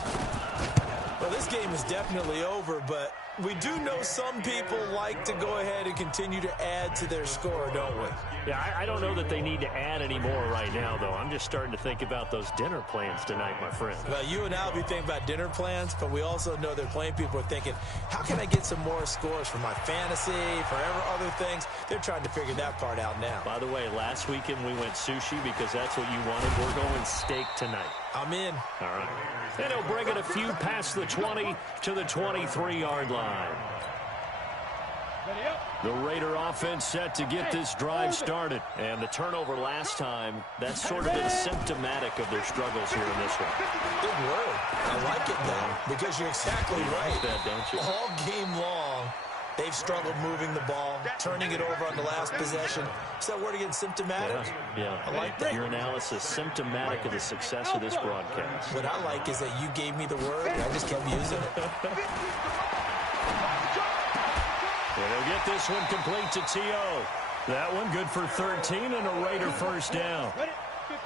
Well, this game is definitely over, but we do know some people like to go ahead and continue to add to their score, don't we? Yeah, I don't know that they need to add any more right now, though. I'm just starting to think about those dinner plans tonight, my friend. Well, you and I will be thinking about dinner plans, but we also know they're playing people are thinking, how can I get some more scores for my fantasy, for other things? They're trying to figure that part out now. By the way, last weekend we went sushi because that's what you wanted. We're going steak tonight. I'm in. All right. And he'll bring it a few past the 20 to the 23-yard line. The Raider offense set to get this drive started. And the turnover last time, that's sort of been symptomatic of their struggles here in this one. Good word. I like it, though, because you're exactly right. Like that, don't you? All game long, they've struggled moving the ball, turning it over on the last possession. Is that word again, symptomatic? Yeah. I like that. Your analysis, symptomatic of the success of this broadcast. What I like is that you gave me the word, and I just kept using it. And they'll get this one complete to T.O. That one good for 13 and a Raider first down.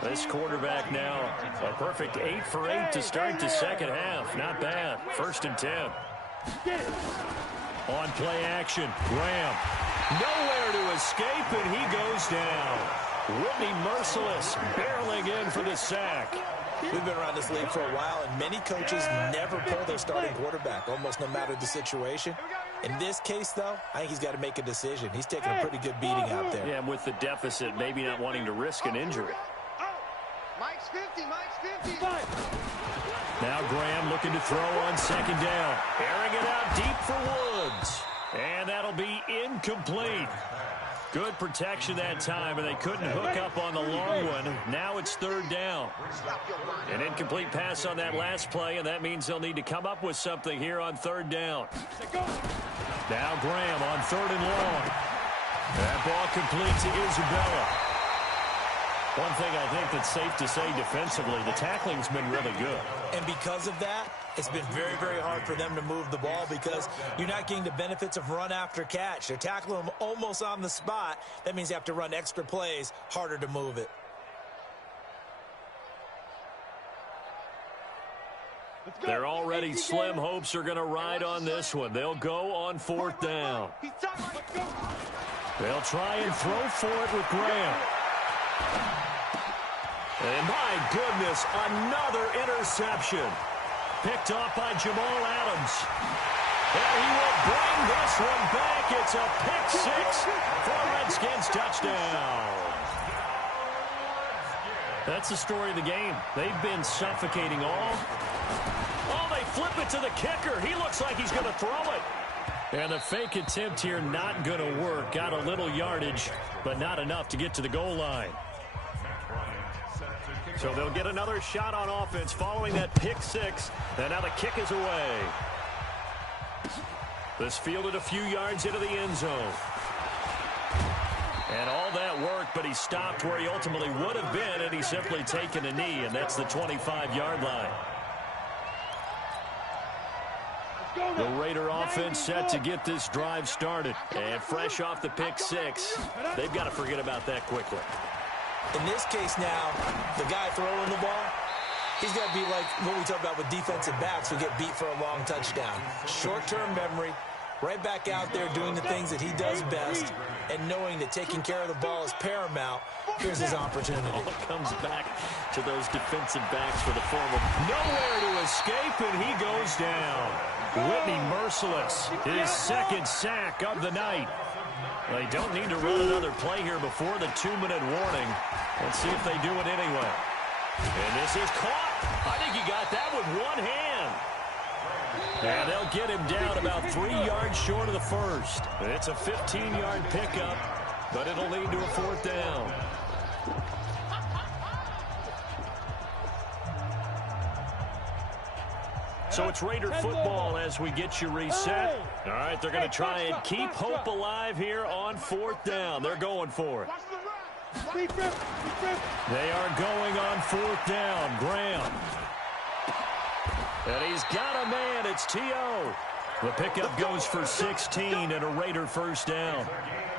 This quarterback now, a perfect 8 for 8 to start the second half. Not bad. 1st and 10. On play action, Graham. Nowhere to escape, and he goes down. Whitney Merciless barreling in for the sack. We've been around this league for a while, and many coaches never pull their starting quarterback, almost no matter the situation. In this case, though, I think he's got to make a decision. He's taking a pretty good beating out there. Yeah, with the deficit, maybe not wanting to risk an injury. Mike's 50. Mike's 50. Now Graham looking to throw on second down. Airing it out deep for Woods. And that'll be incomplete. Good protection that time, and they couldn't hook up on the long one. Now it's 3rd down. An incomplete pass on that last play, and that means they'll need to come up with something here on 3rd down. Now Graham on 3rd and long. That ball complete to Isabella. One thing I think that's safe to say defensively, the tackling's been really good. And because of that, it's been very, very hard for them to move the ball because you're not getting the benefits of run after catch. They're tackling them almost on the spot. That means you have to run extra plays, harder to move it. Their already slim hopes are going to ride on this one. They'll go on 4th down. They'll try and throw for it with Graham. And my goodness, another interception. Picked off by Jamal Adams. And he will bring this one back. It's a pick 6 for a Redskins touchdown. That's the story of the game. They've been suffocating all. Oh, they flip it to the kicker. He looks like he's going to throw it. And the fake attempt here not going to work. Got a little yardage, but not enough to get to the goal line. So they'll get another shot on offense following that pick 6. And now the kick is away. This fielded a few yards into the end zone. And all that worked, but he stopped where he ultimately would have been, and he's simply taken a knee, and that's the 25-yard line. The Raider offense set to get this drive started. And fresh off the pick 6, they've got to forget about that quickly. In this case now, the guy throwing the ball, he's got to be like what we talk about with defensive backs who get beat for a long touchdown. Short-term memory, right back out there doing the things that he does best, and knowing that taking care of the ball is paramount. Here's his opportunity. All comes back to those defensive backs for the form of nowhere to escape, and he goes down. Whitney Merciless, his 2nd sack of the night. They don't need to run another play here before the 2-minute warning. Let's see if they do it anyway. And this is caught. I think he got that with one hand. And they'll get him down about 3 yards short of the first. It's a 15-yard pickup, but it'll lead to a 4th down. So it's Raider football as we get you reset. All right, they're going to try and keep hope alive here on 4th down. They're going for it. They are going on 4th down. Graham. And he's got a man. It's T.O. The pickup goes for 16 and a Raider 1st down.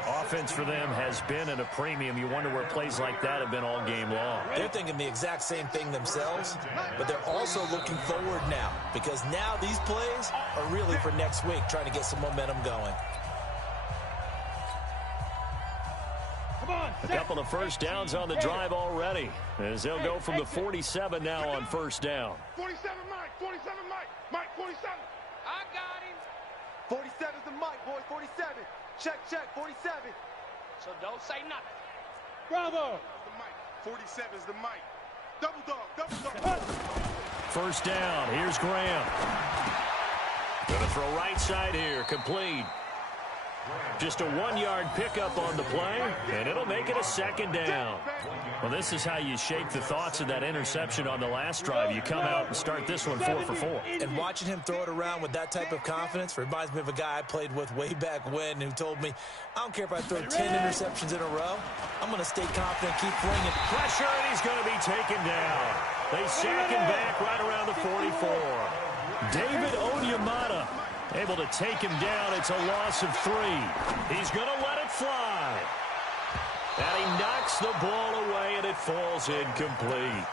Offense for them has been at a premium. You wonder where plays like that have been all game long. They're thinking the exact same thing themselves, but they're also looking forward now because now these plays are really for next week, trying to get some momentum going. A couple of 1st downs on the drive already as they'll go from the 47 now on 1st down. 47 Mike, 47 Mike, Mike 47. I got him. 47's the Mike, boys, 47. Check, 47. So don't say nothing. Bravo. The Mike, 47's the Mike. Double dog. 1st down. Here's Graham. Going to throw right side here. Complete. Just a 1-yard pickup on the play, and it'll make it a 2nd down. Well, this is how you shake the thoughts of that interception on the last drive. You come out and start this one 4 for 4. And watching him throw it around with that type of confidence reminds me of a guy I played with way back when who told me, I don't care if I throw 10 interceptions in a row, I'm going to stay confident, keep flinging. Pressure, and he's going to be taken down. They sack him back right around the 44. David Onyemata able to take him down. It's a loss of 3. He's going to let it fly. And he knocks the ball away, and it falls incomplete.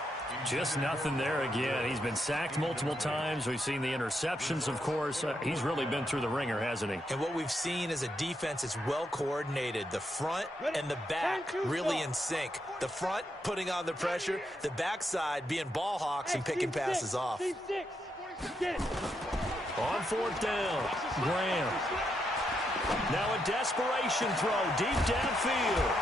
Just nothing there again. He's been sacked multiple times. We've seen the interceptions, of course. He's really been through the ringer, hasn't he? And what we've seen is a defense that's well coordinated. The front and the back really in sync. The front putting on the pressure. The backside being ball hawks and picking passes off. On 4th down, Graham. Now a desperation throw deep downfield.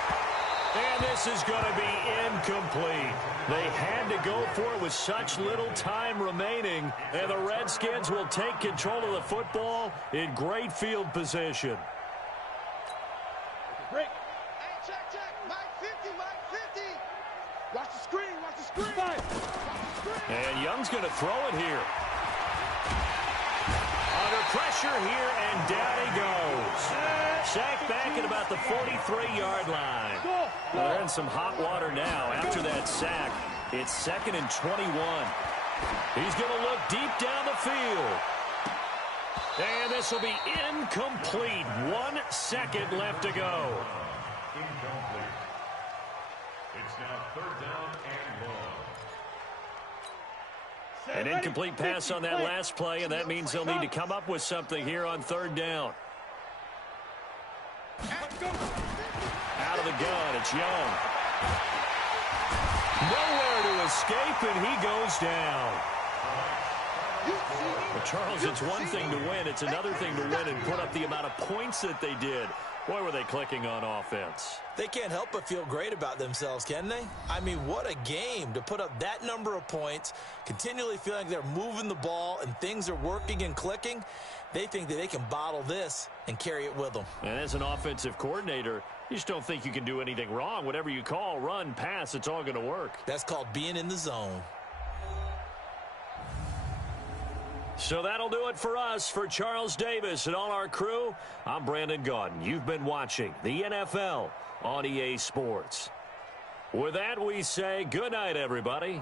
And this is going to be incomplete. They had to go for it with such little time remaining. And the Redskins will take control of the football in great field position. Break. Hey, check. Mike 50, Mike 50. Watch the screen, watch the screen. Watch the screen. And Young's going to throw it here. Under pressure here, and down he goes. Sacked back at about the 43-yard line. Well, they're in some hot water now. After that sack, it's 2nd and 21. He's going to look deep down the field. And this will be incomplete. 1 second left to go. Incomplete. It's now 3rd down and long. An incomplete pass on that last play, and that means they'll need to come up with something here on 3rd down. Out of the gun, it's Young. Nowhere to escape, and he goes down. Well, Charles, it's one thing to win. It's another thing to win and put up the amount of points that they did. Boy, were they clicking on offense. They can't help but feel great about themselves, can they? I mean, what a game to put up that number of points, continually feeling they're moving the ball and things are working and clicking. They think that they can bottle this and carry it with them. And as an offensive coordinator, you just don't think you can do anything wrong. Whatever you call, run, pass, it's all going to work. That's called being in the zone. So that'll do it for us. For Charles Davis and all our crew, I'm Brandon Gaudin. You've been watching the NFL on EA Sports. With that, we say good night, everybody.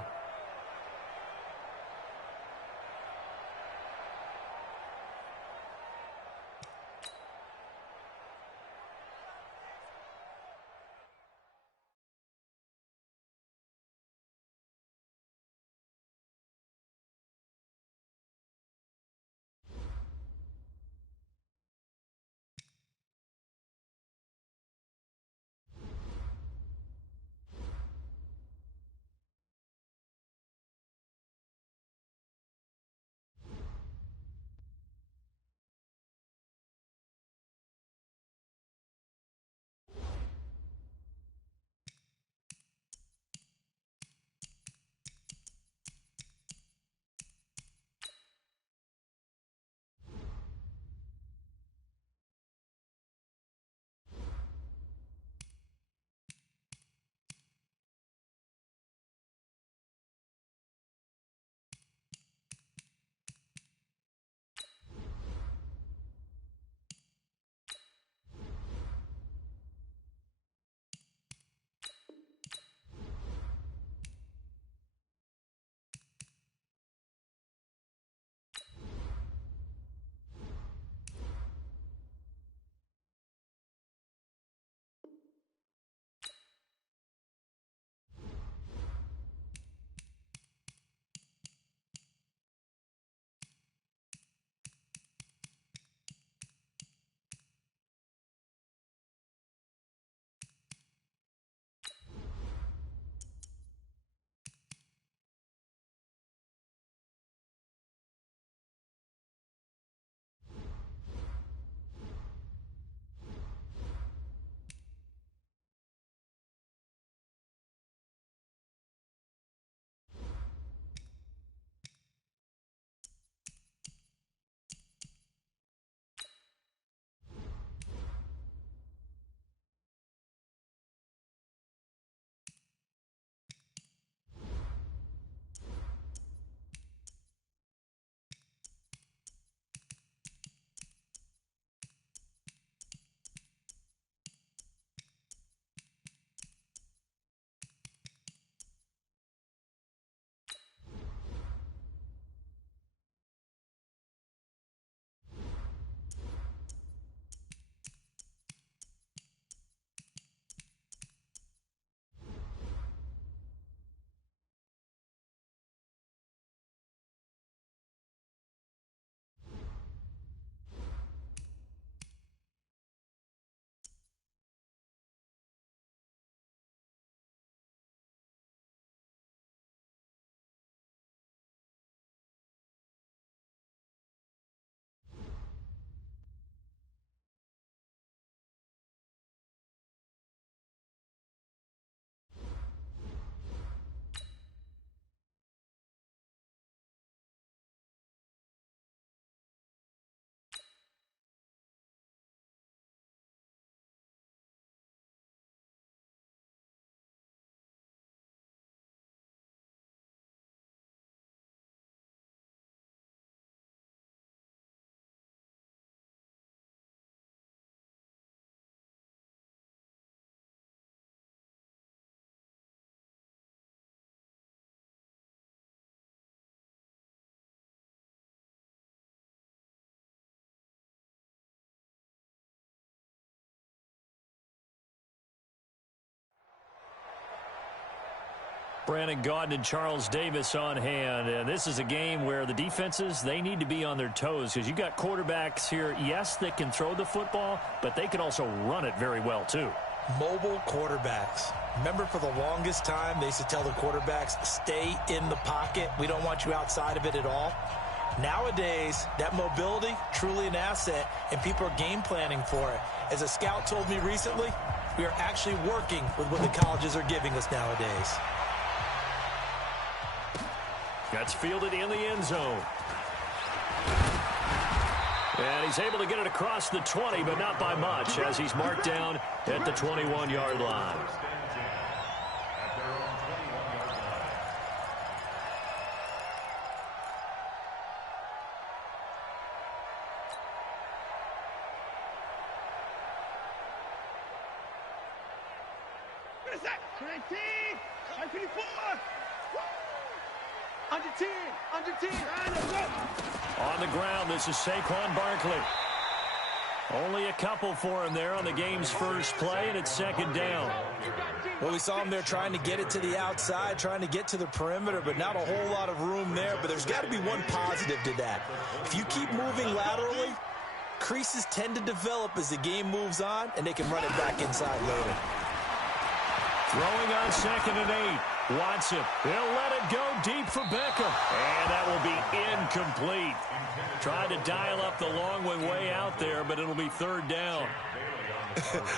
Brandon Gaudin and Charles Davis on hand. And this is a game where the defenses, they need to be on their toes because you got quarterbacks here, yes, that can throw the football, but they can also run it very well too. Mobile quarterbacks. Remember, for the longest time, they used to tell the quarterbacks, stay in the pocket. We don't want you outside of it at all. Nowadays, that mobility, truly an asset, and people are game planning for it. As a scout told me recently, we are actually working with what the colleges are giving us nowadays. That's fielded in the end zone. And he's able to get it across the 20, but not by much, as he's marked down at the 21-yard line. On the ground, this is Saquon Barkley. Only a couple for him there on the game's first play, and it's second down. Well, we saw him there trying to get it to the outside, trying to get to the perimeter, but not a whole lot of room there. But there's got to be one positive to that. If you keep moving laterally, creases tend to develop as the game moves on, and they can run it back inside later. Throwing on 2nd and 8. Watson, he'll let it go deep for Beckham. And that will be incomplete. Tried to dial up the long one way out there, but it'll be third down.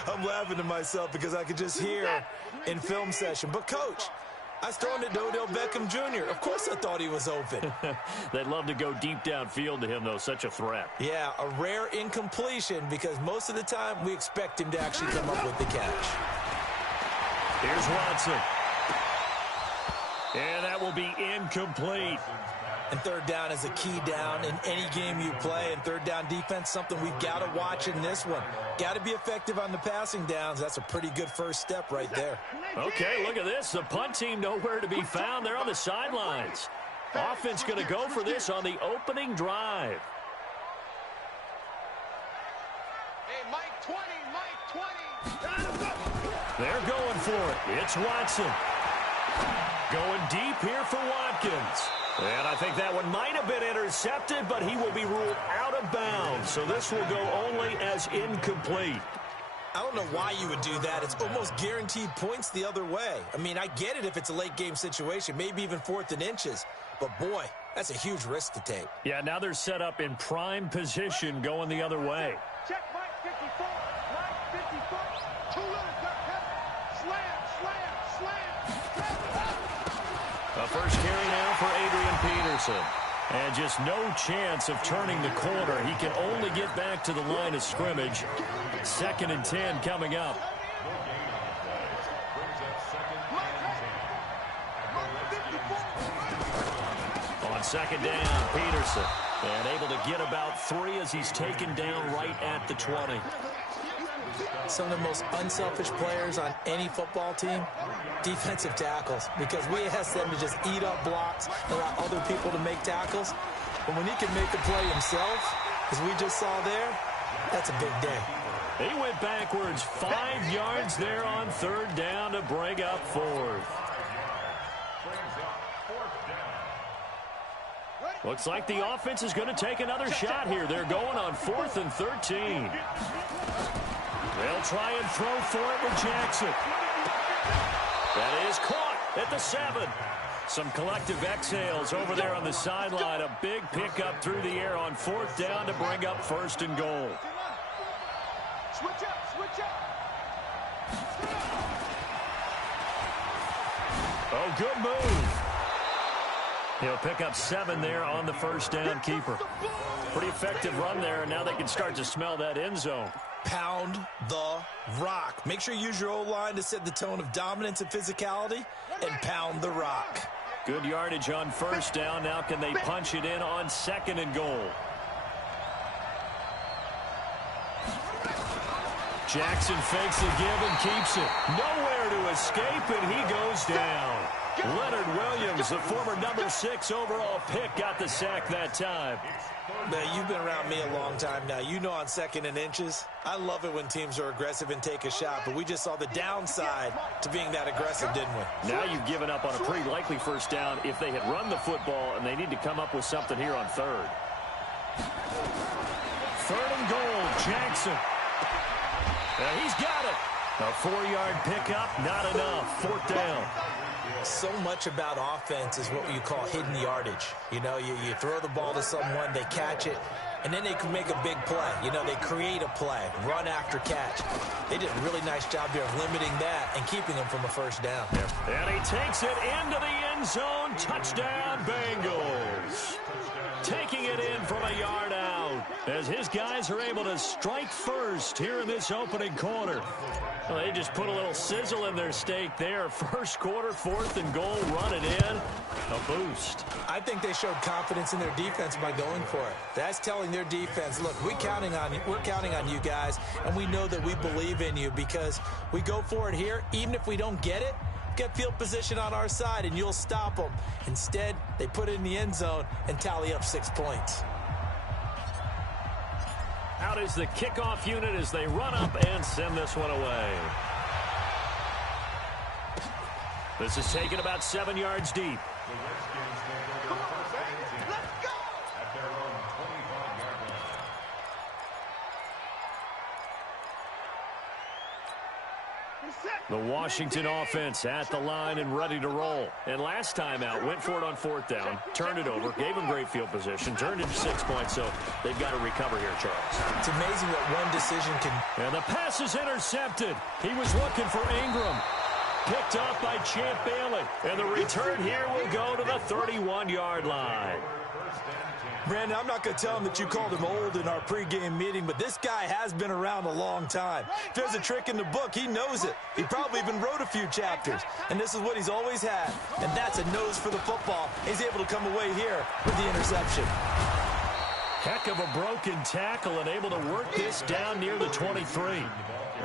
I'm laughing to myself because I could just hear in film session. But, Coach, I was throwing it to Odell Beckham Jr. Of course I thought he was open. They'd love to go deep downfield to him, though. Such a threat. Yeah, a rare incompletion because most of the time we expect him to actually come up with the catch. Here's Watson. And that will be incomplete. And third down is a key down in any game you play. And third down defense, something we've got to watch in this one. Got to be effective on the passing downs. That's a pretty good first step right there. Okay, look at this. The punt team nowhere to be found. They're on the sidelines. Offense going to go for this on the opening drive. Hey, Mike 20, Mike 20. They're going for it. It's Watson. Going deep here for Watkins. And I think that one might have been intercepted, but he will be ruled out of bounds. So this will go only as incomplete. I don't know why you would do that. It's almost guaranteed points the other way. I mean, I get it if it's a late game situation, maybe even 4th and inches. But, boy, that's a huge risk to take. Yeah, now they're set up in prime position going the other way. Check Mike 54. Mike 54. Too little, Dirk Pepper. Slam, slam, slam. A first carry now for Adrian Peterson. And just no chance of turning the corner. He can only get back to the line of scrimmage. 2nd and 10 coming up. On 2nd down, Peterson. And able to get about 3 as he's taken down right at the 20. Some of the most unselfish players on any football team, defensive tackles, because we ask them to just eat up blocks and allow other people to make tackles. But when he can make a play himself, as we just saw there, that's a big day. He went backwards 5 yards there on 3rd down to bring up 4th. Looks like the offense is going to take another shot here. They're going on 4th and 13. They'll try and throw for it with Jackson. That is caught at the 7. Some collective exhales over there on the sideline. A big pickup through the air on 4th down to bring up 1st and goal. Switch up, switch up. Oh, good move. He'll pick up 7 there on the first down keeper. Pretty effective run there, and now they can start to smell that end zone. Pound the rock. Make sure you use your O-line to set the tone of dominance and physicality, and pound the rock. Good yardage on 1st down. Now can they punch it in on 2nd and goal? Jackson fakes the give and keeps it. Nowhere to escape, and he goes down. Leonard Williams, the former number 6 overall pick, got the sack that time. Man, you've been around me a long time now. You know on 2nd and inches, I love it when teams are aggressive and take a shot, but we just saw the downside to being that aggressive, didn't we? Now you've given up on a pretty likely first down if they had run the football, and they need to come up with something here on 3rd. 3rd and goal, Jackson. He's got it. A 4-yard pickup, not enough. 4th down. So much about offense is what you call hidden yardage. You know, you throw the ball to someone, they catch it, and then they can make a big play. You know, they create a play, run after catch. They did a really nice job here of limiting that and keeping them from a first down. And he takes it into the end zone. Touchdown, Bengals. Taking it in from a yard out as his guys are able to strike first here in this opening quarter. Well, they just put a little sizzle in their steak there. First quarter, 4th and goal, run it in. A boost. I think they showed confidence in their defense by going for it. That's telling their defense, look, we're counting on you guys, and we know that we believe in you because we go for it here. Even if we don't get it, get field position on our side, and you'll stop them. Instead, they put it in the end zone and tally up 6 points. Out is the kickoff unit as they run up and send this one away. This is taken about 7 yards deep. Come on, baby. Let's go! At their own 25-yard line. The Washington offense at the line and ready to roll. And last time out, went for it on 4th down, turned it over, gave them great field position, turned it to 6 points, so they've got to recover here, Charles. It's amazing what one decision can... And the pass is intercepted. He was looking for Ingram. Picked up by Champ Bailey. And the return here will go to the 31-yard line. Brandon, I'm not going to tell him that you called him old in our pregame meeting, but this guy has been around a long time. If there's a trick in the book, he knows it. He probably even wrote a few chapters, and this is what he's always had, and that's a nose for the football. He's able to come away here with the interception. Heck of a broken tackle and able to work this down near the 23.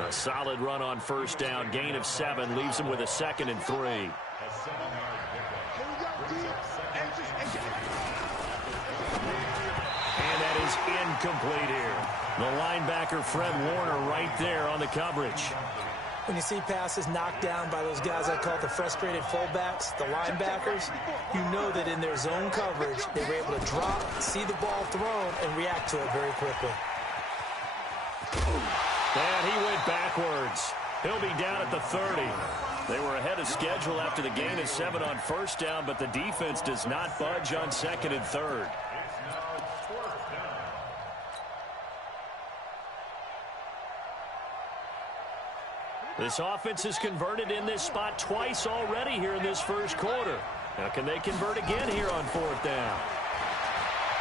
A solid run on first down, gain of 7, leaves him with a 2nd and 3. Incomplete here. The linebacker, Fred Warner, right there on the coverage. When you see passes knocked down by those guys I call the frustrated fullbacks, the linebackers, you know that in their zone coverage, they were able to drop, see the ball thrown, and react to it very quickly. And he went backwards. He'll be down at the 30. They were ahead of schedule after the gain of 7 on first down, but the defense does not budge on 2nd and 3rd. This offense has converted in this spot twice already here in this first quarter. Now, can they convert again here on 4th down?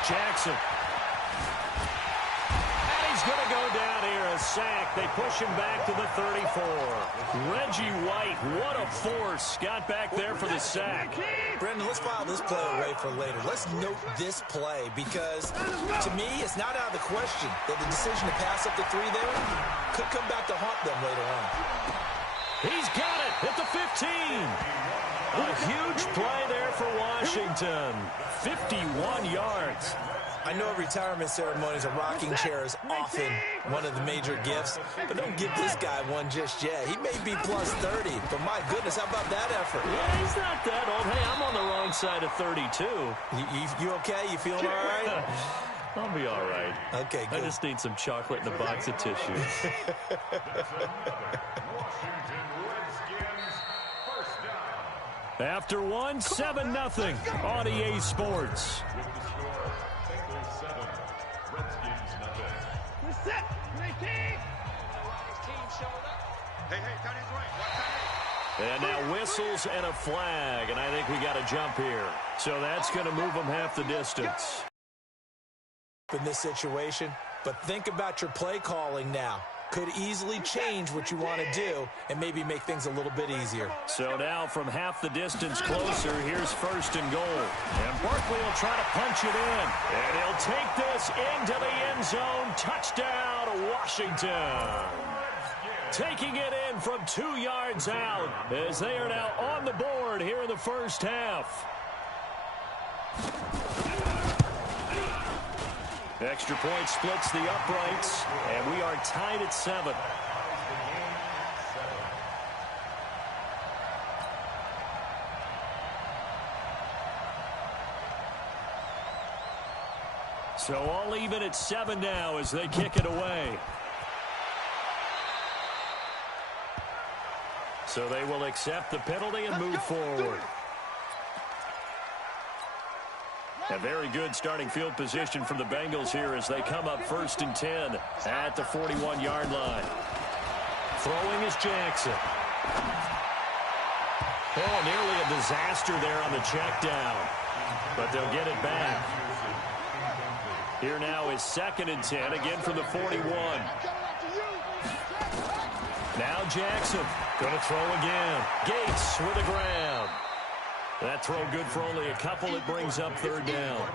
Jackson. And he's going to go down here, a sack. They push him back to the 34. Reggie White, what a force. Got back there for the sack. Brendan, let's file this play away for later. Let's note this play because, to me, it's not out of the question that the decision to pass up the 3 there could come back to haunt them later on. He's got it at the 15. A huge play there for Washington. 51 yards. I know retirement ceremonies, a rocking chair is often one of the major gifts, but don't give this guy one just yet. He may be plus 30, but my goodness, how about that effort? Yeah, he's not that old. Hey, I'm on the wrong side of 32. You okay? You feeling all right? I'll be all right. Okay, good. I just need some chocolate and a box of tissues. After 1, 7-0 on EA Sports. And now whistles and a flag, and I think we got a jump here. So that's going to move them half the distance. In this situation, but think about your play calling now. Could easily change what you want to do and maybe make things a little bit easier. So now from half the distance closer, here's 1st and goal. And Barkley will try to punch it in. And he'll take this into the end zone. Touchdown, Washington. Taking it in from 2 yards out as they are now on the board scored here in the first half. Extra point splits the uprights, and we are tied at 7. So all even at 7 now as they kick it away. So they will accept the penalty and move forward. A very good starting field position from the Bengals here as they come up 1st and 10 at the 41-yard line. Throwing is Jackson. Oh, nearly a disaster there on the check down, but they'll get it back. Here now is 2nd and 10, again from the 41. Now Jackson, going to throw again. Gates with the ground. That throw good for only a couple. It brings up 3rd down.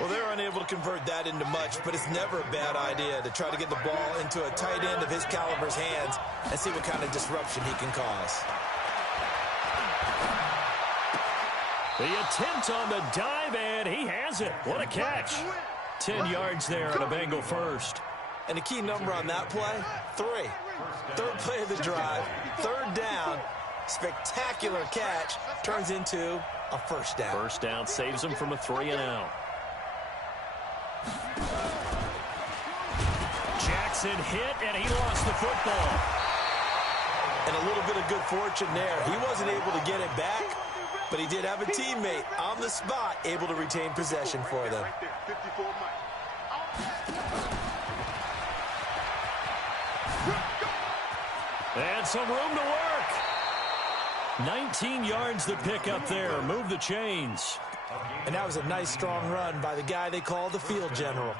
Well, they're unable to convert that into much, but it's never a bad idea to try to get the ball into a tight end of his caliber's hands and see what kind of disruption he can cause. The attempt on the dive, and he has it. What a catch. 10 yards there on a Bengal first. And the key number on that play, 3. 3rd play of the drive, 3rd down, spectacular catch, turns into a 1st down. 1st down saves him from a 3-and-out. Jackson hit, and he lost the football. And a little bit of good fortune there. He wasn't able to get it back, but he did have a teammate on the spot able to retain possession for them. And some room to work. 19 yards to pick up there. Move the chains. And that was a nice, strong run by the guy they call the field general.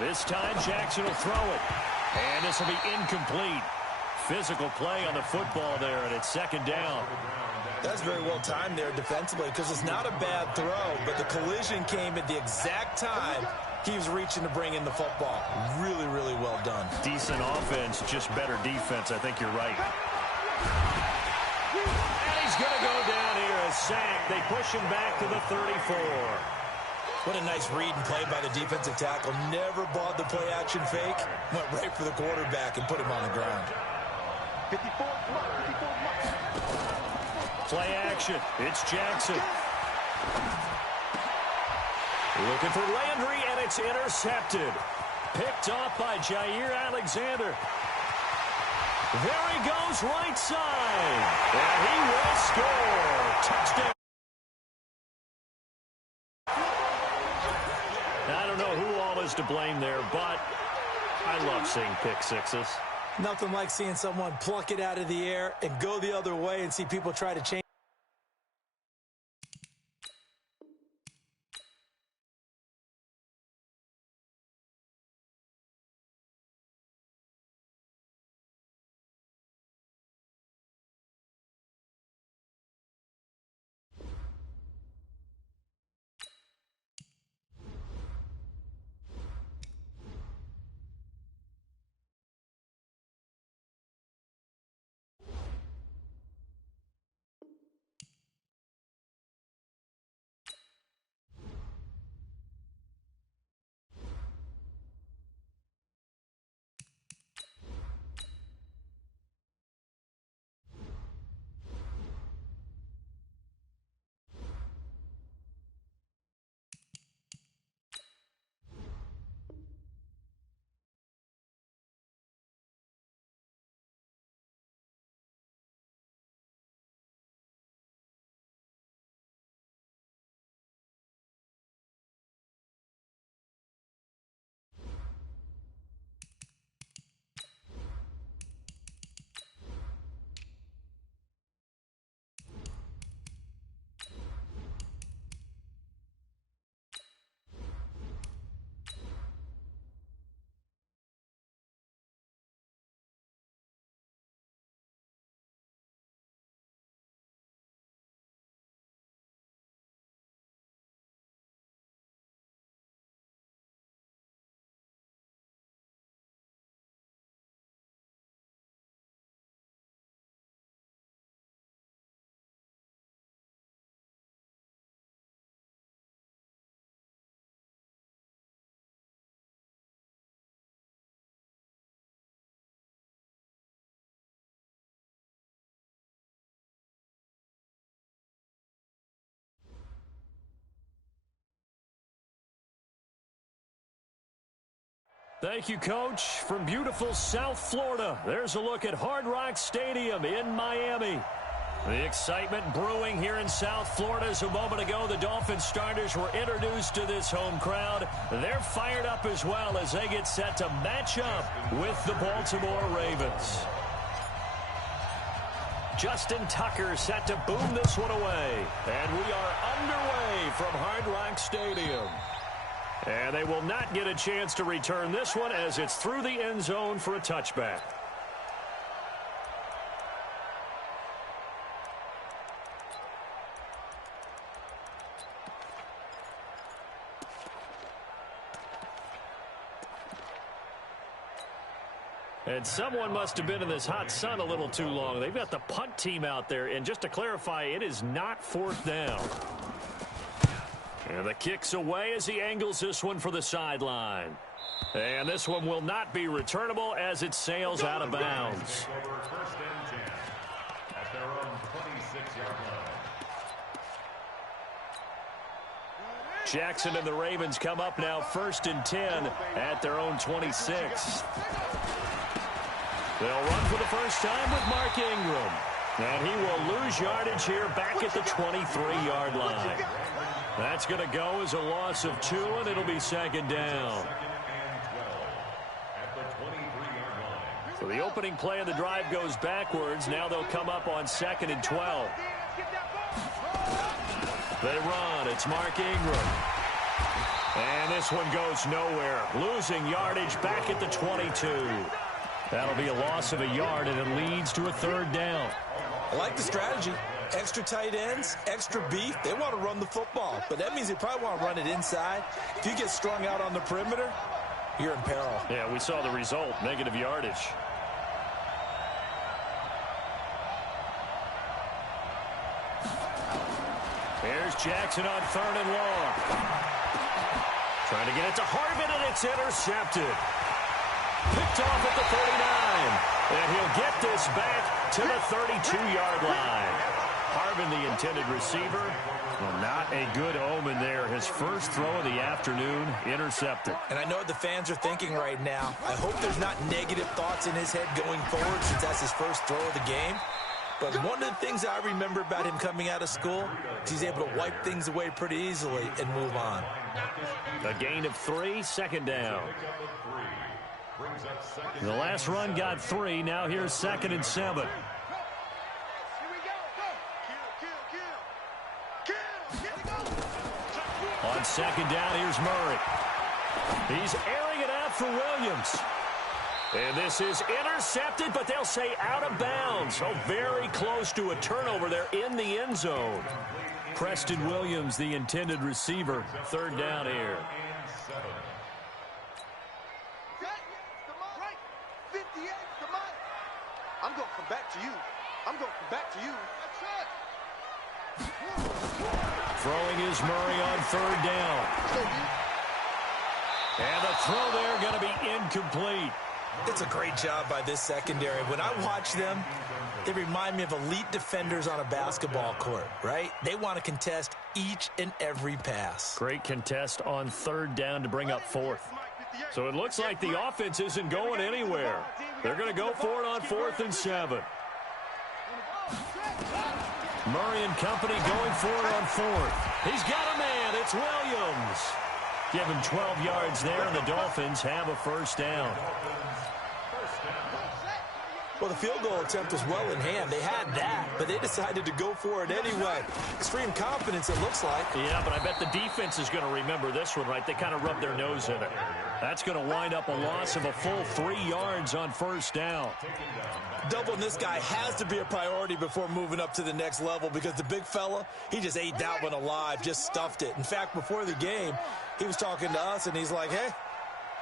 This time, Jackson will throw it. And this will be incomplete. Physical play on the football there, and it's 2nd down. That's very well timed there defensively because it's not a bad throw, but the collision came at the exact time he was reaching to bring in the football. Really, really well done. Decent offense, just better defense. I think you're right. And he's going to go down here, a sack. They push him back to the 34. What a nice read and play by the defensive tackle. Never bought the play-action fake. Went right for the quarterback and put him on the ground. 54, Play action. It's Jackson. Looking for Landry, and it's intercepted. Picked off by Jair Alexander. There he goes, right side. And he will score. Touchdown. I don't know who all is to blame there, but I love seeing pick sixes. Nothing like seeing someone pluck it out of the air and go the other way and see people try to change. Thank you, Coach. From beautiful South Florida, there's a look at Hard Rock Stadium in Miami. The excitement brewing here in South Florida as a moment ago the Dolphins starters were introduced to this home crowd. They're fired up as well as they get set to match up with the Baltimore Ravens. Justin Tucker set to boom this one away. And we are underway from Hard Rock Stadium. And they will not get a chance to return this one as it's through the end zone for a touchback. And someone must have been in this hot sun a little too long. They've got the punt team out there. And just to clarify, it is not fourth down. And the kick's away as he angles this one for the sideline. And this one will not be returnable as it sails out of bounds. First and 10 at their own 26-yard line. Jackson and the Ravens come up now first and 10 at their own 26. They'll run for the first time with Mark Ingram. And he will lose yardage here back at the 23-yard line. That's going to go as a loss of 2, and it'll be second down. So the opening play of the drive goes backwards. Now they'll come up on 2nd and 12. They run. It's Mark Ingram. And this one goes nowhere. Losing yardage back at the 22. That'll be a loss of a yard, and it leads to a third down. I like the strategy. Extra tight ends, extra beef. They want to run the football, but that means they probably want to run it inside. If you get strung out on the perimeter, you're in peril. Yeah, we saw the result, negative yardage. Here's Jackson on 3rd and long. Trying to get it to Harvin, and it's intercepted. Picked off at the 39. And he'll get this back to the 32-yard line. Harvin, the intended receiver. Well, not a good omen there. His first throw of the afternoon, intercepted. And I know what the fans are thinking right now. I hope there's not negative thoughts in his head going forward since that's his first throw of the game. But one of the things I remember about him coming out of school is he's able to wipe things away pretty easily and move on. A gain of 3, second down. The last run got 3. Now here's 2nd and 7. On 2nd down, here's Murray. He's airing it out for Williams. And this is intercepted, but they'll say out of bounds. So very close to a turnover there in the end zone. Preston Williams, the intended receiver. Third down here. I'm going to come back to you. I'm going to come back to you. Throwing is Murray on 3rd down. And the throw there going to be incomplete. It's a great job by this secondary. When I watch them, they remind me of elite defenders on a basketball court, right? They want to contest each and every pass. Great contest on 3rd down to bring up 4th. So it looks like the offense isn't going anywhere. They're going to go for it on 4th and 7. Murray and company going for it on 4th. He's got a man. It's Williams. Give him 12 yards there, and the Dolphins have a first down. Well, the field goal attempt was well in hand. They had that, but they decided to go for it anyway. Extreme confidence, it looks like. Yeah, but I bet the defense is going to remember this one, right? They kind of rubbed their nose in it. That's going to wind up a loss of a full 3 yards on first down. Doubling this guy has to be a priority before moving up to the next level because the big fella, he just ate that one alive, just stuffed it. In fact, before the game, he was talking to us, and he's like, hey,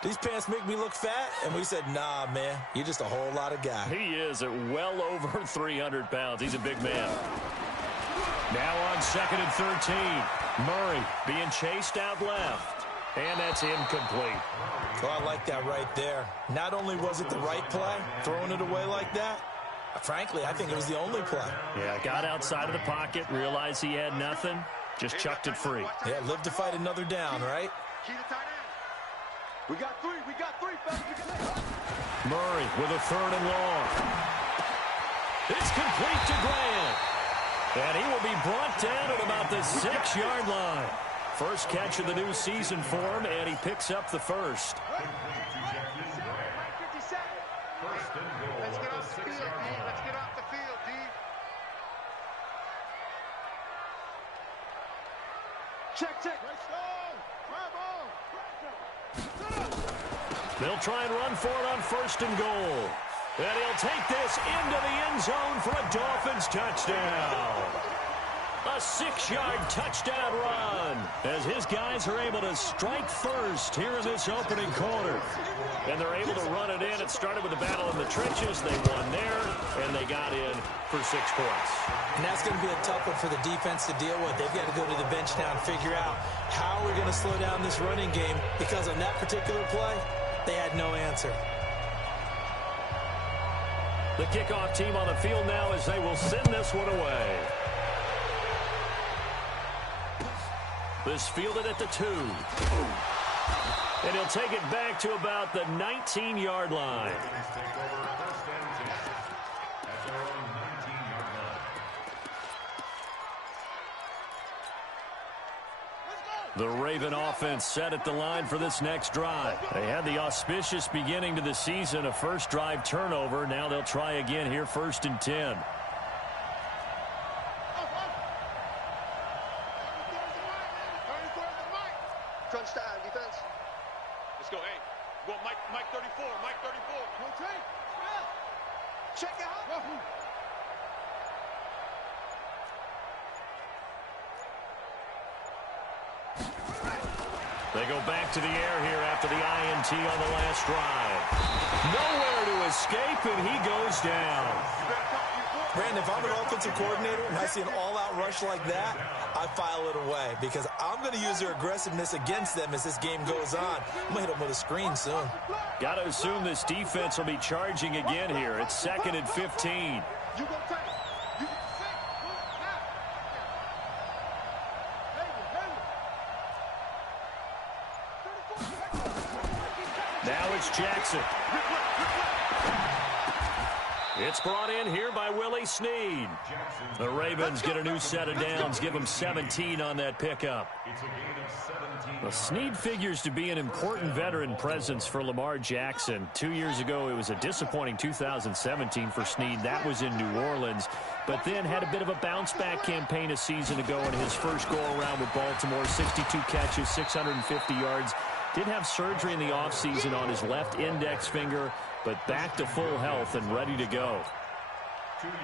these pants make me look fat? And we said, nah, man, you're just a whole lot of guy. He is at well over 300 pounds. He's a big man. Now on 2nd and 13. Murray being chased out left. And that's incomplete. Oh, I like that right there. Not only was it the right play, throwing it away like that, frankly, I think it was the only play. Yeah, got outside of the pocket, realized he had nothing, just chucked it free. Yeah, live to fight another down, right? We got three, fellas. Murray with a 3rd and long. It's complete to Grant. And he will be brought down at about the 6-yard line. First catch of the new season for him, and he picks up the first. Let's get off the field, D. Let's get off the field, D. Check. They'll try and run for it on 1st and goal. And he'll take this into the end zone for a Dolphins touchdown. A 6-yard touchdown run as his guys are able to strike first here in this opening quarter. And they're able to run it in. It started with a battle in the trenches. They won there, and they got in for 6 points. And that's going to be a tough one for the defense to deal with. They've got to go to the bench now and figure out how we're going to slow down this running game, because on that particular play, they had no answer. The kickoff team on the field now as they will send this one away. This fielded at the 2. And he'll take it back to about the 19-yard line. The Raven offense set at the line for this next drive. They had the auspicious beginning to the season, a first drive turnover. Now they'll try again here, 1st and 10. Crunch time, defense. Let's go, hey. Go, Mike 34, Mike 34. Check out. They go back to the air here after the INT on the last drive. Nowhere to escape, and he goes down. Brandon, if I'm an offensive coordinator and I see an all-out rush like that, I file it away, because I'm going to use their aggressiveness against them as this game goes on. I'm going to hit them with a screen soon. Got to assume this defense will be charging again here. It's 2nd and 15. You go take. Now it's Jackson. It's brought in here by Willie Snead. The Ravens get a new set of downs, give them 17 on that pickup. Well, Snead figures to be an important veteran presence for Lamar Jackson. 2 years ago, it was a disappointing 2017 for Snead. That was in New Orleans, but then had a bit of a bounce-back campaign a season ago in his first go-around with Baltimore. 62 catches, 650 yards. Did have surgery in the offseason on his left index finger, but back to full health and ready to go.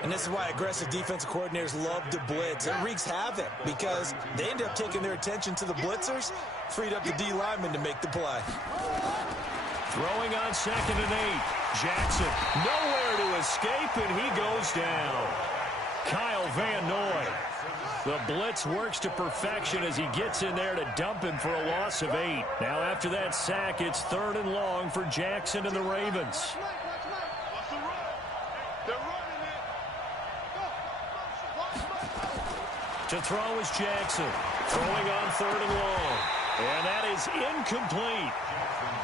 And this is why aggressive defensive coordinators love to blitz. It wreaks havoc because they end up taking their attention to the blitzers, freed up the D lineman to make the play. Throwing on 2nd and 8. Jackson nowhere to escape, and he goes down. Kyle Van Noy. The blitz works to perfection as he gets in there to dump him for a loss of 8. Now after that sack, it's 3rd and long for Jackson and the Ravens. To throw is Jackson. Throwing on 3rd and long. And that is incomplete.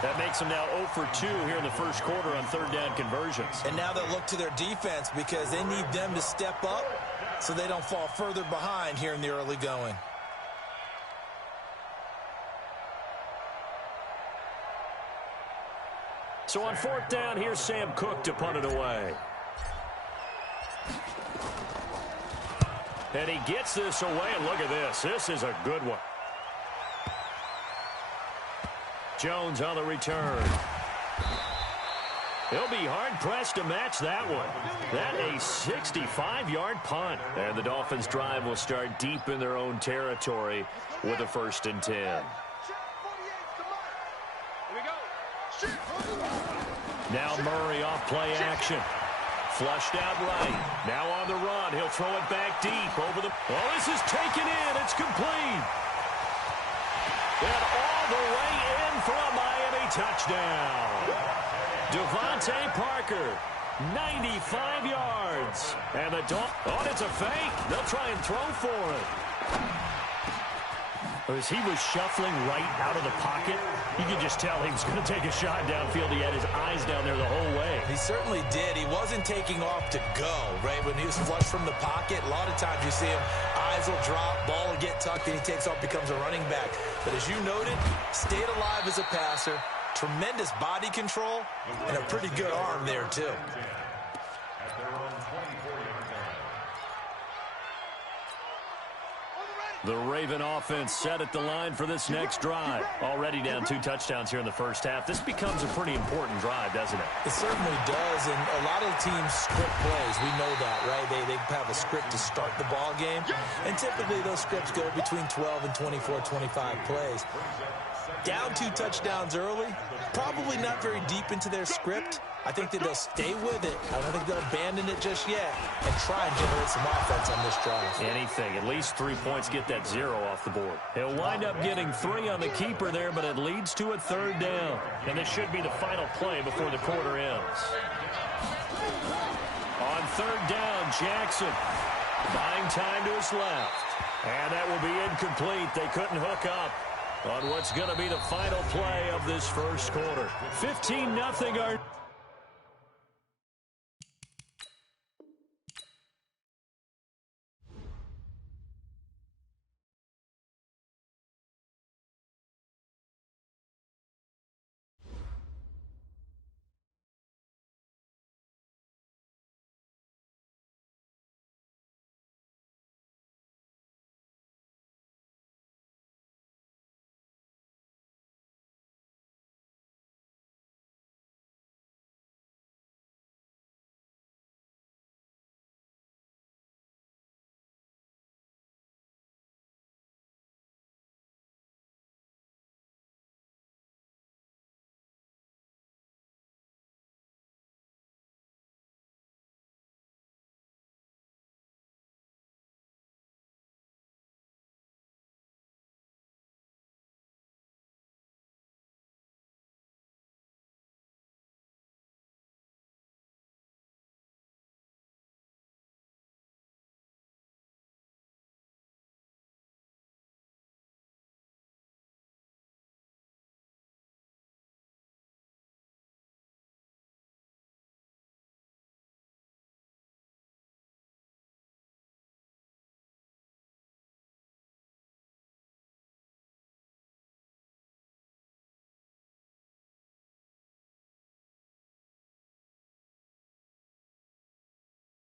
That makes them now 0 for 2 here in the first quarter on 3rd down conversions. And now they'll look to their defense because they need them to step up so they don't fall further behind here in the early going. So on 4th down, here's Sam Cook to punt it away. And he gets this away, and look at this. This is a good one. Jones on the return. He'll be hard-pressed to match that one. That a 65-yard punt. And the Dolphins' drive will start deep in their own territory with a 1st and 10. Here we go. Now Murray off play action. Flushed out right. Now on the run. He'll throw it back deep over the... Oh, this is taken in. It's complete. And all the way in for a Miami touchdown. Devontae Parker, 95 yards. And the Dolphins... Oh, it's a fake. They'll try and throw for it. As he was shuffling right out of the pocket, you could just tell he was going to take a shot downfield. He had his eyes down there the whole way. He certainly did. He wasn't taking off to go, right? When he was flush from the pocket, a lot of times you see him, eyes will drop, ball will get tucked, and he takes off, becomes a running back. But as you noted, stayed alive as a passer, tremendous body control, and a pretty good arm there, too. At their own 24-yard line. The Raven offense set at the line for this next drive. Already down 2 touchdowns here in the first half. This becomes a pretty important drive, doesn't it? It certainly does, and a lot of teams script plays. We know that, right? They have a script to start the ball game, and typically those scripts go between 12 and 24, 25 plays. Down 2 touchdowns early, probably not very deep into their script. I think that they'll stay with it. I don't think they'll abandon it just yet and try and generate some offense on this drive. Anything. At least 3 points, get that 0 off the board. He'll wind up getting 3 on the keeper there, but it leads to a 3rd down. And this should be the final play before the quarter ends. On 3rd down, Jackson buying time to his left. And that will be incomplete. They couldn't hook up on what's going to be the final play of this first quarter. 15-0 our...